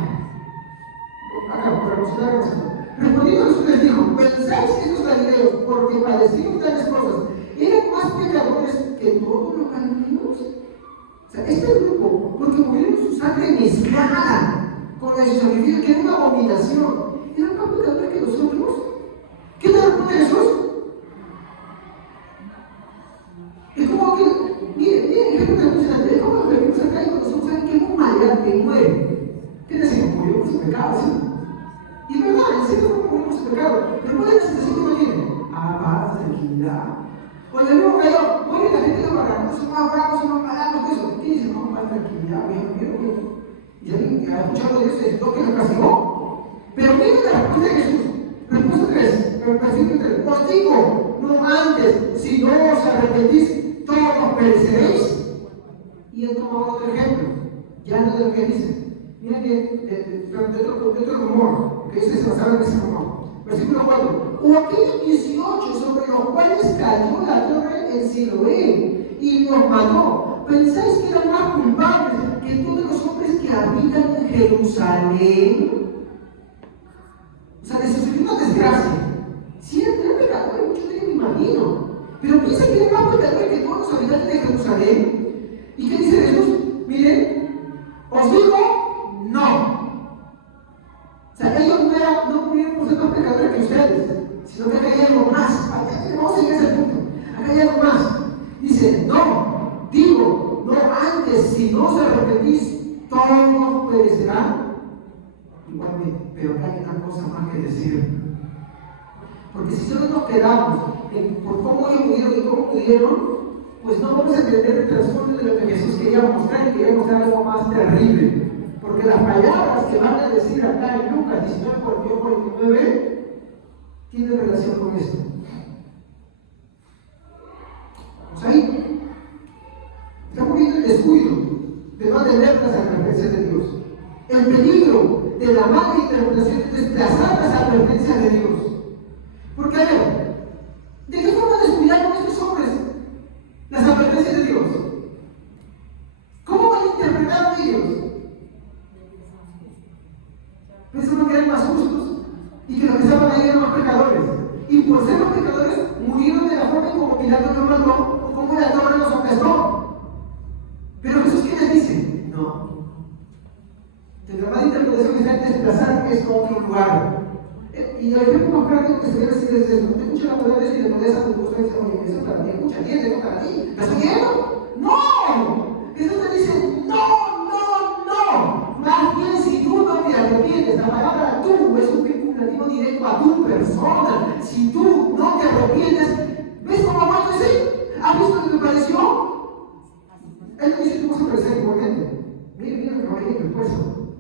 acá, para considerar esto. Respondiendo Jesús les dijo, pensáis que estos galileos, porque padecieron tales cosas, eran más pecadores que todos los galileos. O sea, este grupo, porque murieron su sangre mezclada con la de sus sacrificios, que era una abominación, eran más pecadores que nosotros. ¿Qué le responde Jesús? Es como que, miren, es como que venimos acá y cuando somos alguien que es un maleante, que muere. ¿Qué decimos? Murió por su pecado, ¿sí? Y verdad, en serio no morimos por su pecado, pero ¿cuál es la sensación que uno tiene? Paz, tranquilidad. Cuando el mismo cayó, muere la gente de barrancos, son más bravos, son más malados, que eso. ¿Qué dice? Vamos a tranquilidad, bien. Y alguien ha escuchado de eso y dice, que lo castigó. Pero miren la respuesta de Jesús. Respuesta 3, versículo 3. Os digo, no antes, si no os arrepentís, todos pereceréis. Y él toma otro ejemplo, ya no de lo que dice. Miren que de otro rumor, que ese se basaba en ese rumor. Versículo 4. O aquellos 18 sobre los cuales cayó la torre en Siloé y los mató. ¿Pensáis que eran más culpables que todos los hombres que habitan en Jerusalén? O sea, les sucedió una desgracia. Si eran pecadores, muchos de ellos me imagino. Pero piensan que eran más pecadores que todos los habitantes de Jerusalén. ¿Y qué dice Jesús? Miren, os digo, no. O sea, ellos no murieron por ser más pecadores que ustedes, sino que acá hay algo más. Vamos a llegar a ese punto. Acá hay algo más. Dice, no, digo, no antes, si no os arrepentís, todos perecerán. Igualmente, pero acá hay una cosa más que decir. Porque si solo nos quedamos por cómo ellos murieron y cómo murieron, pues no vamos a entender el trasfondo de lo que Jesús quería mostrar, y quería mostrar algo más terrible. ¿Por Porque las palabras que van a decir acá en Lucas 19, 48, 49 tienen relación con esto. ¿Vamos ahí? Estamos viendo el descuido de no atender las advertencias de Dios. El peligro de la mala interpretación es desplazar las advertencias de Dios. Porque, a ver, ¿de qué forma descuidaron estos hombres las advertencias de Dios? ¿Cómo malinterpretaron ellos? Pensaban que eran más justos y que los que estaban ahí eran más pecadores. Y por ser los pecadores, murieron de la forma en como Pilato los mandó o como la torre los apestó. Pero Jesús, ¿qué les dice? No. De la mala interpretación está en desplazar esto a otro lugar. Y el ejemplo más práctico que se debe decir es esto: te escucha la palabra de Dios y le pones a tu gusto y dices, oye, eso para ti, escucha, atiende, no para ti. ¿La estoy oyendo? ¡No! Jesús te dice, no. Más bien, si tú no te arrepientes, la palabra tú es un vinculativo directo a tu persona. Si tú no te arrepientes, ¿ves cómo aguanto ese? ¿Has visto lo que me pareció? Él me dice, tú vas a parecer igualmente. Mira lo que va a venir en el puesto.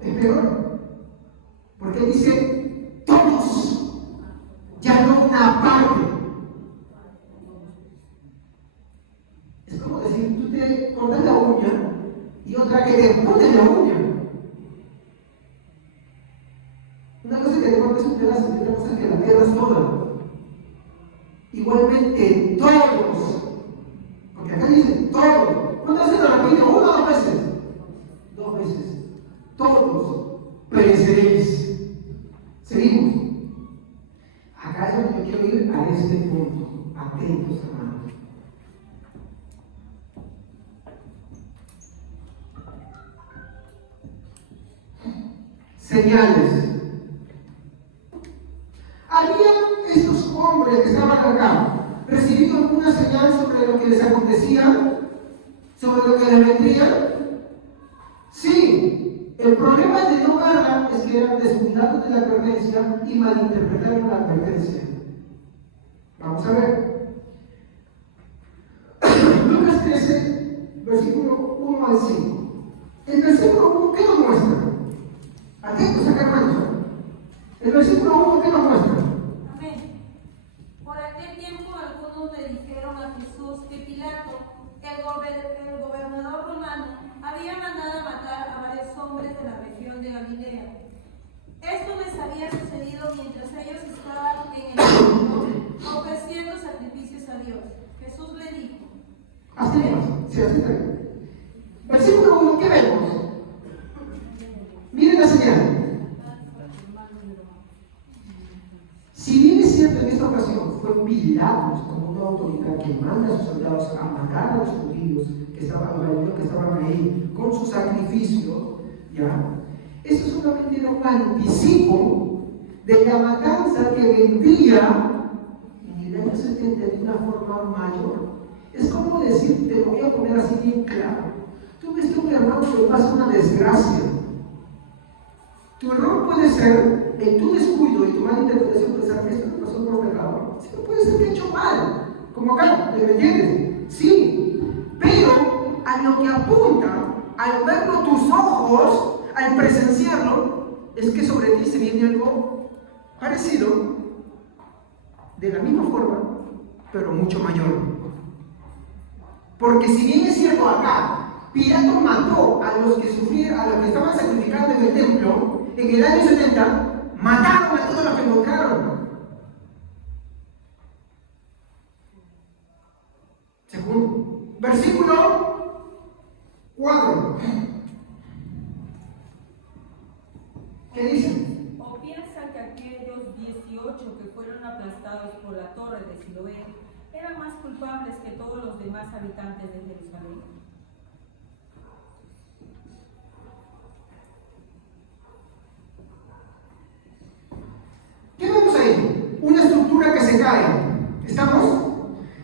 Es peor. Porque él dice, todos, ya no una parte. Es como decir, tú te cortas la uña y otra que te pones la uña. Una cosa es que te cortes un pedazo y otra cosa es que la pierdas toda. Igualmente, todos. Porque acá dice todos. ¿Cuántas veces lo repito? ¿Una o dos veces? 2 veces. Todos pereceréis. Seguimos. Acá es donde yo quiero ir a este punto. Atentos, hermanos. Señales. Habían estos hombres que estaban acá recibido alguna señal sobre lo que les acontecía, sobre lo que les vendría. Sí. El problema de no verla es que eran descuidados de la advertencia y malinterpretaron la advertencia. Vamos a ver. Lucas 13, versículo 1 al 5. El versículo 1, ¿qué nos muestra? Atentos acá, hermanos. El versículo 1, ¿qué nos muestra? Amén. Por aquel tiempo algunos le dijeron a Jesús que Pilato, el gobernador romano, había mandado a matar a varios hombres de la región de Galilea. Esto les había sucedido mientras ellos estaban en el templo ofreciendo sacrificios a Dios. Jesús le dijo. Así es, sí, así es. Versículo 1, ¿qué vemos? Miren la señal. Si bien es cierto, en esta ocasión fue Pilatos como una autoridad que manda a sus soldados a matar a los judíos que estaban ahí con su sacrificio, ¿ya? Eso solamente era un anticipo de la matanza que vendría en el año 70 de una forma mayor. Es como decir, te lo voy a poner así bien claro. Tú ves que un hermano le pasa una desgracia. Tu error puede ser, en tu descuido y tu mala interpretación, pensar que esto no pasó por pecado. Sí, puede ser que he hecho mal, como acá, ¿me entiendes? Sí, pero a lo que apunta, al verlo tus ojos, al presenciarlo, es que sobre ti se viene algo parecido, de la misma forma, pero mucho mayor. Porque si bien es cierto acá, Pilato mató a los que sufrieron, a los que estaban sacrificando en el templo, en el año 70, mataron a todos los que encontraron. Segundo, versículo 4. ¿Qué dice? ¿O piensan que aquellos 18 que fueron aplastados por la torre de Siloé eran más culpables que todos los demás habitantes de Jerusalén? ¿Qué vemos ahí? Una estructura que se cae. ¿Estamos?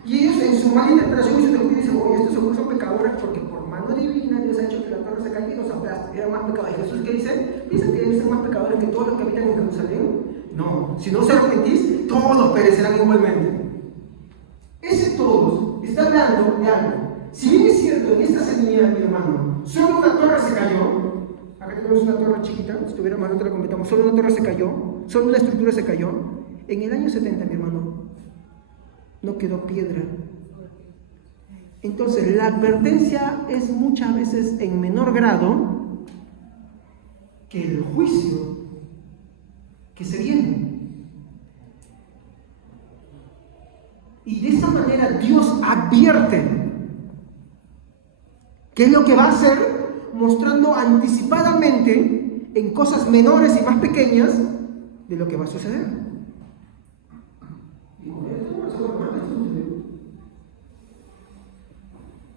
Y ellos en su mala interpretación y su descuido dicen, oye, estos seguro son pecadores porque por mano divina Dios ha hecho que la torre se caiga y los aplasta. Eran más pecadores. Jesús, ¿qué dice? ¿Piensan que deben ser más pecadores que todos los que habitan en Jerusalén? No. Si no se arrepentís, todos perecerán igualmente. Ese todos está hablando de algo. Si bien es cierto, en esta semilla, mi hermano, solo una torre se cayó, acá tenemos una torre chiquita, si tuviera más no te la completamos, solo una torre se cayó, solo una estructura se cayó. En el año 70, mi hermano, no quedó piedra. Entonces, la advertencia es muchas veces en menor grado que el juicio que se viene. Y de esta manera Dios advierte qué es lo que va a hacer, mostrando anticipadamente en cosas menores y más pequeñas de lo que va a suceder.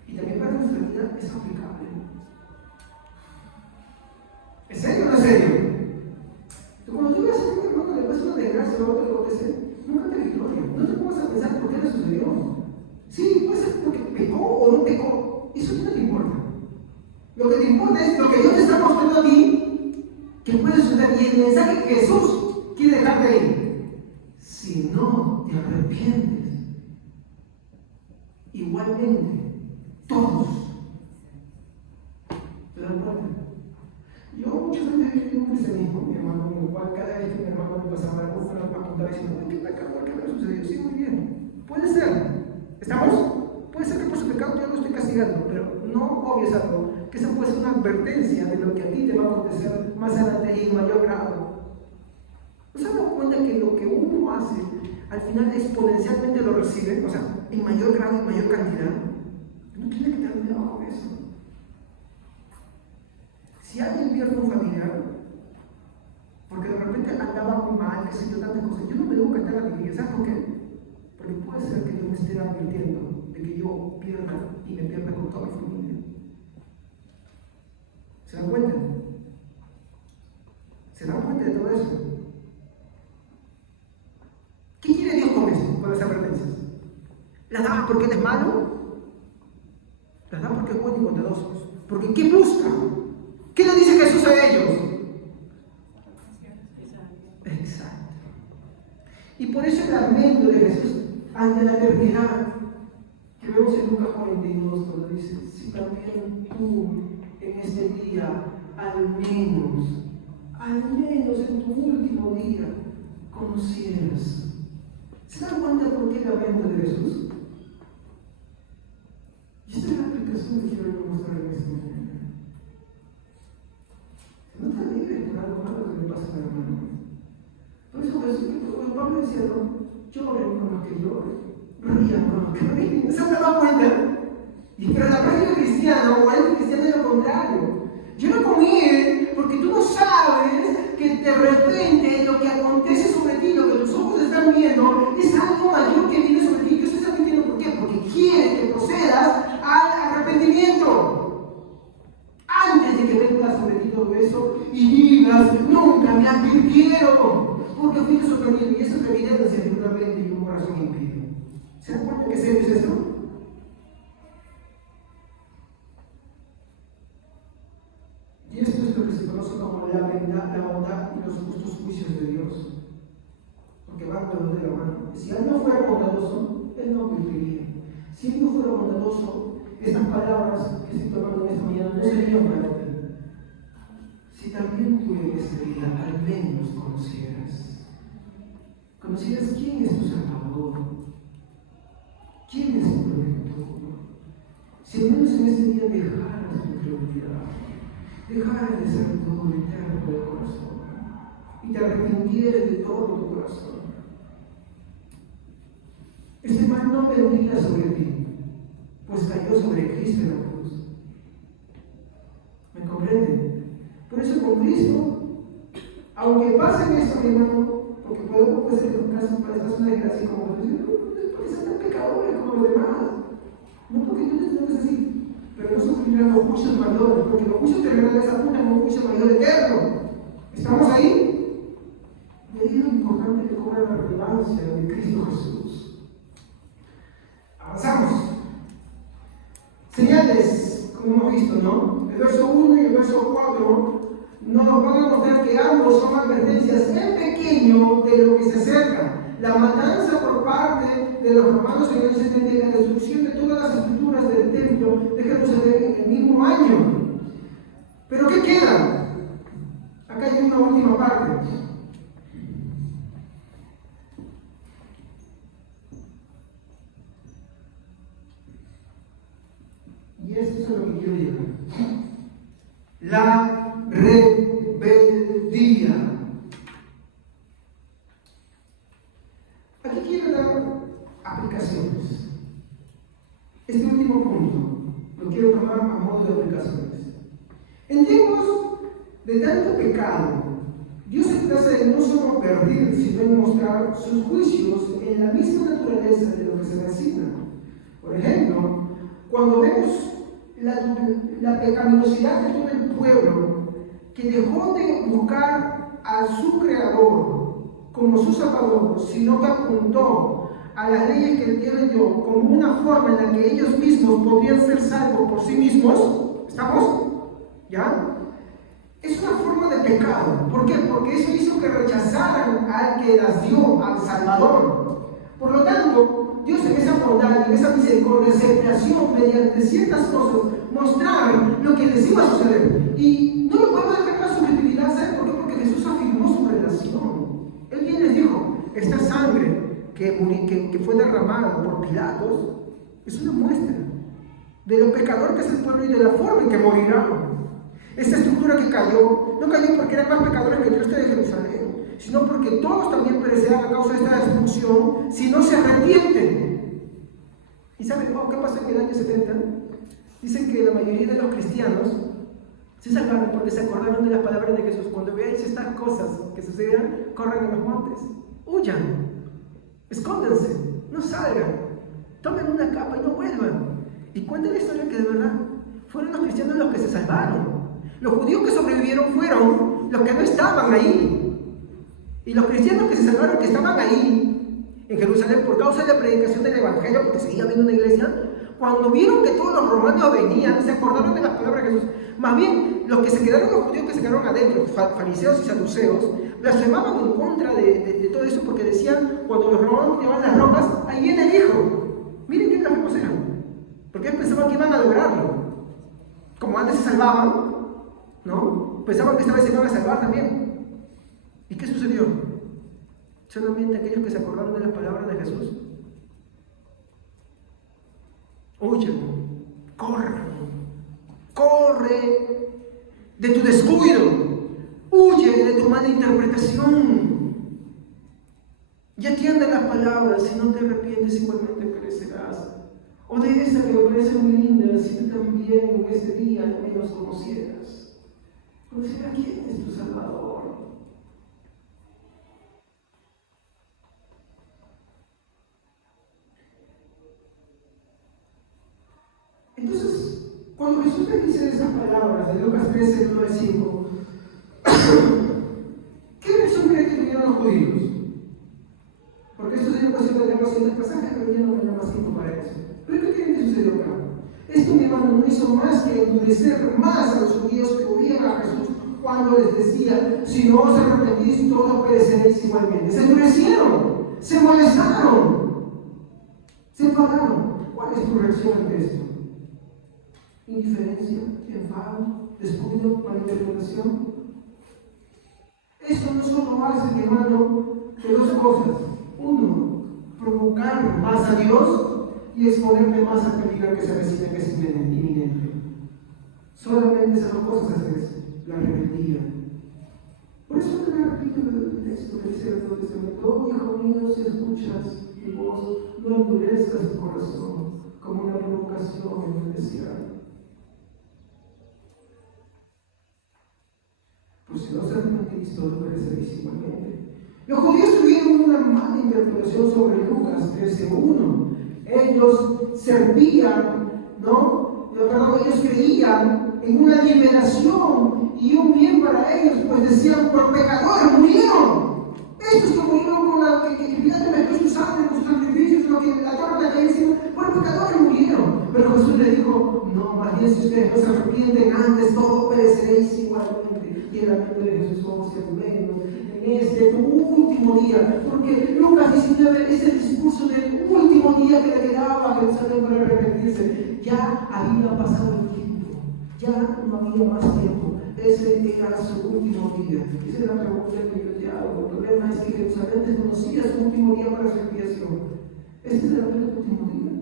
Y también para nuestra vida es aplicable. ¿Es serio o no es serio? Cuando tú ves a un hermano le pasa una desgracia o otro lo que sea, nunca te victoria. No te pongas a pensar por qué le sucedió. Sí, puede ser porque pecó o no pecó. Eso no te importa. Lo que te importa es lo que Dios te está mostrando a ti que puede suceder. Y el mensaje que Jesús quiere dejarte ahí. Si no te arrepientes, igualmente, todos te dan cuenta. Yo muchas veces he vivido un cristianismo, mi hermano, en el cual cada vez que mi hermano me pasaba algo, me apuntaba diciendo, ¿qué pecado? ¿Qué me ha sucedido? Sí, muy bien. Puede ser. ¿Estamos? Puede ser que por su pecado yo lo estoy castigando, pero no obvies algo, que esa puede ser una advertencia de lo que a ti te va a acontecer más adelante y en mayor grado. ¿No se dan cuenta que lo que uno hace, al final exponencialmente lo recibe? O sea, en mayor grado, en mayor cantidad. No tiene que tener cuidado con eso. Si alguien pierde un familiar, porque de repente andaba muy mal, que se dio tantas cosas, yo no me debo cantar a mi vida. ¿Sabes por qué? Porque puede ser que Dios me esté advirtiendo de que yo pierda y me pierda con toda mi familia. ¿Se dan cuenta? ¿Se dan cuenta de todo eso? ¿Qué quiere Dios con eso, con las advertencias? ¿Las da porque Él es malo? ¿Las da porque es bueno y bondadoso? Porque ¿qué busca? ¿Qué le dice Jesús a ellos? Exacto. Y por eso el lamento de Jesús ante la eternidad que vemos en Lucas 42, cuando dice, si también tú en este día, al menos en tu último día, conocieras. ¿Se dan cuenta por qué el lamento de Jesús? Y esta es la aplicación que quiero mostrar en este momento. No te alegres por algo malo que le pasa a la hermana. Por eso Pablo decía, no, lloren con los que lloren, rían con los que ríen. ¿Se han dado cuenta? Pero la práctica cristiana o el cristiano es lo contrario. Llora con él porque tú no sabes que de repente lo que acontece sobre ti, lo que tus ojos están viendo, es algo mayor que viene sobre ti. Yo estoy admitiendo por qué, porque quiere que procedas al arrepentimiento. Antes de que venga sobre ti todo eso y digas, nunca me advirtieron, porque fuiste sorprendido. Y eso es evidencia seguramente y un corazón impío. ¿Se dan cuenta qué serio es esto? Y esto es lo que se conoce como la bondad y los justos juicios de Dios. Porque van luego de la mano. Si Él no fuera bondadoso, Él no cumpliría. Si Él no fuera bondadoso, estas palabras que estoy tomando en esta mañana no serían para ti. Si también tú en este día al menos conocieras quién es tu Salvador, quién es tu Redentor. Si al menos en este día dejaras tu incredulidad, dejaras de ser todo eterno del corazón y te arrepintieras de todo tu corazón, este mal no vendría sobre ti, pues cayó sobre Cristo en la cruz. ¿Me comprenden? Por eso con Cristo, aunque pase esto, mi hermano, porque podemos ser en un caso para esta zona de gracia como porque son tan pecadores como los demás. No porque Dios no es así, pero no sufrirán los juicios mayores, porque los juicios terrenales apuntan a un juicio mayor eterno. ¿Estamos ahí? Y ahí es lo importante que cobra la relevancia de Cristo Jesús. Avanzamos. Señales, como hemos visto, ¿no? El verso 1 y el verso 4 nos van a mostrar que ambos son advertencias en pequeño de lo que se acerca. La matanza por parte de los romanos en el 70 y la destrucción de todas las estructuras del templo de Jerusalén en el mismo año. ¿Pero qué queda? es lo que quiero llegar. La rebeldía. Aquí quiero dar aplicaciones. Este último punto lo quiero tomar a modo de aplicaciones. En tiempos de tanto pecado, Dios se trata de no solo perder, sino en mostrar sus juicios en la misma naturaleza de lo que se designa. Por ejemplo, cuando vemos la pecaminosidad de todo el pueblo que dejó de buscar a su Creador como su Salvador, sino que apuntó a las leyes que Dios les dio como una forma en la que ellos mismos podrían ser salvos por sí mismos. ¿Estamos? ¿Ya? Es una forma de pecado. ¿Por qué? Porque eso hizo que rechazaran al que las dio, al Salvador. Por lo tanto, Dios en esa bondad, en esa misericordia, se plació mediante ciertas cosas mostrar lo que les iba a suceder. Y no lo podemos dejar la subjetividad, ¿saben por qué? Porque Jesús afirmó su relación. Él bien les dijo, esta sangre que fue derramada por Pilatos es una muestra de lo pecador que es el pueblo y de la forma en que morirá. Esta estructura que cayó, no cayó porque eran más pecadores que Dios de Jerusalén, sino porque todos también perecerán a causa de esta destrucción si no se arrepienten. ¿Y saben qué pasó en el año 70? Dicen que la mayoría de los cristianos se salvaron porque se acordaron de las palabras de Jesús. Cuando veáis estas cosas que sucedan, corran en los montes, huyan, escóndanse, no salgan, tomen una capa y no vuelvan. Y cuenta la historia que de verdad fueron los cristianos los que se salvaron. Los judíos que sobrevivieron fueron los que no estaban ahí. Y los cristianos que se salvaron, que estaban ahí en Jerusalén por causa de la predicación del Evangelio, porque seguía habiendo una iglesia, cuando vieron que todos los romanos venían, se acordaron de las palabras de Jesús. Más bien, los que se quedaron, los judíos que se quedaron adentro, fariseos y saduceos, blasfemaban en contra de todo eso, porque decían, cuando los romanos llevaban las ropas, ahí viene el Hijo. Miren qué blasfemos eran. Porque ellos pensaban que iban a lograrlo. Como antes se salvaban, ¿no? Pensaban que esta vez se iban a salvar también. ¿Y qué sucedió? Solamente aquellos que se acordaron de las palabras de Jesús. Huyen, corre de tu descuido, huye de tu mala interpretación. Y atiende las palabras, si no te arrepientes igualmente perecerás. O de esa que me parece muy linda, si tú también en este día al menos conocieras. Conociera quién es tu Salvador. Entonces, cuando Jesús les dice esas palabras de Lucas 13, 1 al 5, ¿qué reacción cree que tuvieron los judíos? Porque esto sería cuestión de leer los siguientes pasajes, pero ya no me da más tiempo para eso. ¿Pero qué creen que sucedió acá? Esto, mi hermano, no hizo más que endurecer más a los judíos que oían a Jesús cuando les decía, si no os arrepentís, todos pereceréis igualmente. Se endurecieron, se molestaron, se enfadaron. ¿Cuál es tu reacción ante esto? Indiferencia, enfado, descuido, malinterpretación. Esto no solo hace, mi hermano, que dos cosas. Uno, provocar más a Dios y exponerte más al peligro que se avecina, que es inminente. Solamente esas dos cosas hacen la rebeldía. Por eso te repito el texto que dice el Nuevo Testamento: oh, hijo mío, si escuchas mi voz, no endurezcas tu corazón como una provocación en el desierto. Pues si no se arrepentís, todos pereceréis igualmente. Los judíos tuvieron una mala interpretación sobre Lucas 13:1. Ellos servían, ellos creían en una liberación y un bien para ellos, pues decían, por pecadores murieron. Estos que murieron con la que Pilato metió su sangre, con sus sacrificios, lo que la torre de decía, por pecadores murieron. Pero Jesús les dijo, no, más bien si ustedes no se arrepienten antes, todos pereceréis igualmente. Y en la mente de Jesús somos el menos en este tu último día, porque Lucas 19 es el discurso del último día que le quedaba a Jerusalén para arrepentirse. Ya había pasado el tiempo, ya no había más tiempo. Ese era su último día. Esa es la pregunta que yo te hago. El problema es que Jerusalén desconocía su último día para su expiación. ¿Este es realmente tu último día?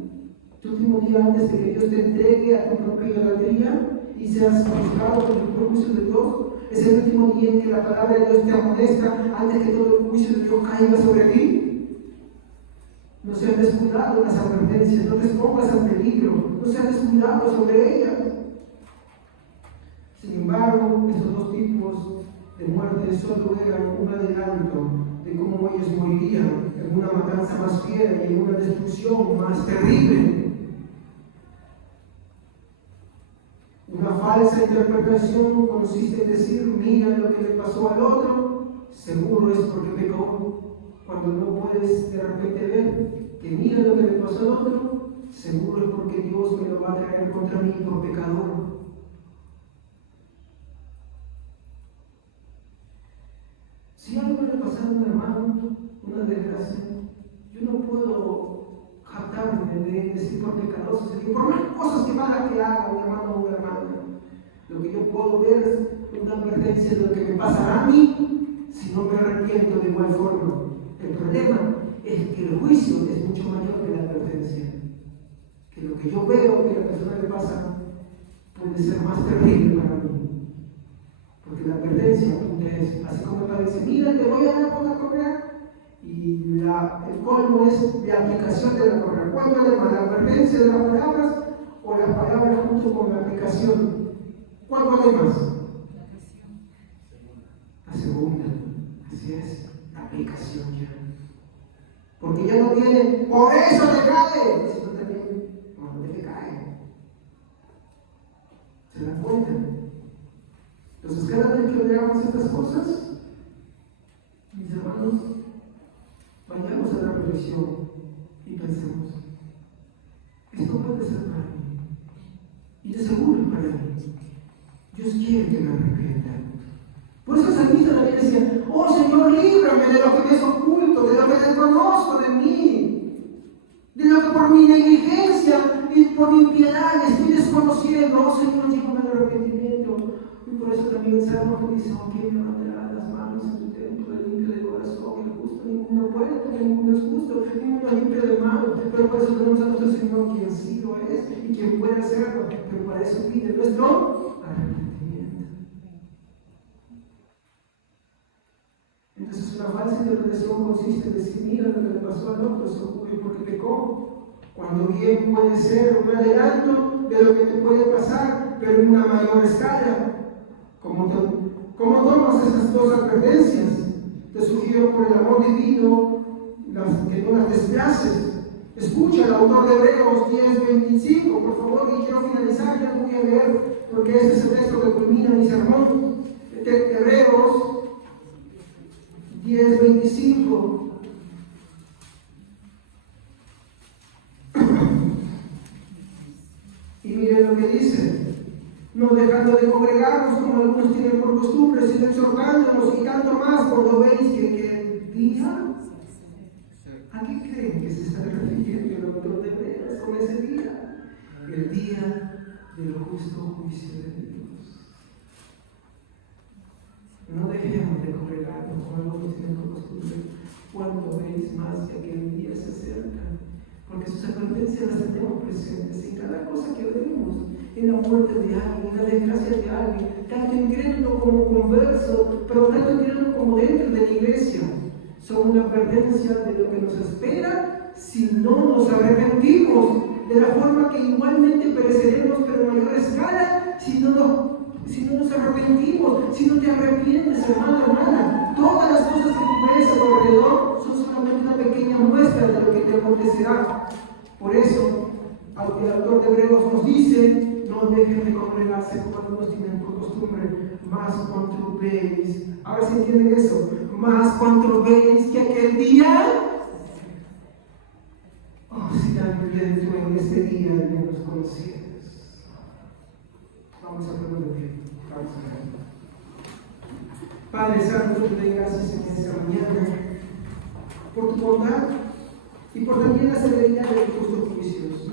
Tu último día antes de que Dios te entregue caer en idolatría y seas juzgado por el juicio de Dios. Es el último día en que la palabra de Dios te amonesta antes que todo el juicio de Dios caiga sobre ti. No seas descuidado en las advertencias, no te expongas al peligro, no seas descuidado sobre ellas. Sin embargo, estos dos tipos de muerte solo eran un adelanto de cómo ellos morirían en una matanza más fiera y en una destrucción más terrible. Una falsa interpretación consiste en decir, mira lo que le pasó al otro, seguro es porque pecó. Cuando no puedes de repente ver que mira lo que le pasó al otro, seguro es porque Dios me lo va a traer contra mí por pecador. Si algo le pasa a un hermano, una desgracia, yo no puedo jactarme de decir por pecador, por más cosas que haga un hermano o una hermana. Lo que yo puedo ver es una advertencia de lo que me pasará a mí si no me arrepiento de igual forma. El problema es que el juicio es mucho mayor que la advertencia. Que lo que yo veo que a la persona le pasa puede ser más terrible para mí. Porque la advertencia es así como para decir, mira, te voy a dar por la correa. Y el colmo es la aplicación de la correa. ¿Cuál vale más, la advertencia de las palabras o las palabras junto con la aplicación? ¿Cuál vale más? La segunda. Así es, la aplicación ya. Porque ya no viene, por eso te cae, sino también, ¿por dónde te cae? ¿Se dan cuenta? Entonces, cada vez que veamos estas cosas, mis hermanos, vayamos a la reflexión y pensemos, esto puede ser para mí, y de seguro es para mí. Dios quiere que me arrepienta. Por eso el salmista también decía, oh Señor, líbrame de lo que me es oculto, de lo que desconozco de mí, de lo que por mi negligencia y por mi impiedad estoy desconociendo. Oh Señor, llévame al arrepentimiento. Y por eso también el Salmo dice, oh, ¿quién me levantará las manos en tu templo, el limpio de corazón, el justo? Ninguno puede, porque ninguno es justo, ninguno es limpio de mano. Pero por eso tenemos a nuestro Señor, quien sí lo es y quien puede hacerlo. Pero para eso pide nuestro arrepentimiento. Entonces, una falsa interpretación consiste en decir, mira lo que le pasó al otro, se ocurrió porque pecó. Cuando bien puede ser un adelanto de lo que te puede pasar, pero en una mayor escala. ¿Cómo tomas esas dos advertencias? Te sugiero por el amor divino que no las desplaces. Escucha el autor de Hebreos 10:25, por favor, y quiero finalizar, ya voy a leer, porque este es el texto que culmina mi sermón. Hebreos 10:25. Y miren lo que dice: no dejando de congregarnos como algunos tienen por costumbre, sino exhortándonos, y tanto más cuando veis que el día. ¿A qué creen que se está refiriendo el autor de Hebreos con ese día? El día del justo juicio de Dios. No dejemos de congregarnos como algunos tienen por costumbre, cuando veis más que aquel día se acerca, porque sus advertencias las tenemos presentes en cada cosa que vemos, en la muerte de alguien, en la desgracia de alguien, tanto incrédulo como converso, pero tanto incrédulo como dentro de la iglesia. Son una advertencia de lo que nos espera si no nos arrepentimos, de la forma que igualmente pereceremos, pero en mayor escala, si no nos arrepentimos, si no te arrepientes, hermano, hermana. Todas las cosas que tú ves a tu alrededor son solamente una pequeña muestra de lo que te acontecerá. Por eso, aunque el autor de Hebreos nos dice, no dejen de congregarse como algunos tienen por costumbre, más cuanto veis. Ahora sí entienden eso, más cuanto veis que aquel día. Oh, si también tú en este día al menos conocieras. Vamos a ponerlo bien. Vamos a ver. Padre Santo, te doy gracias en esta mañana por tu bondad y por también la severidad de tus juicios.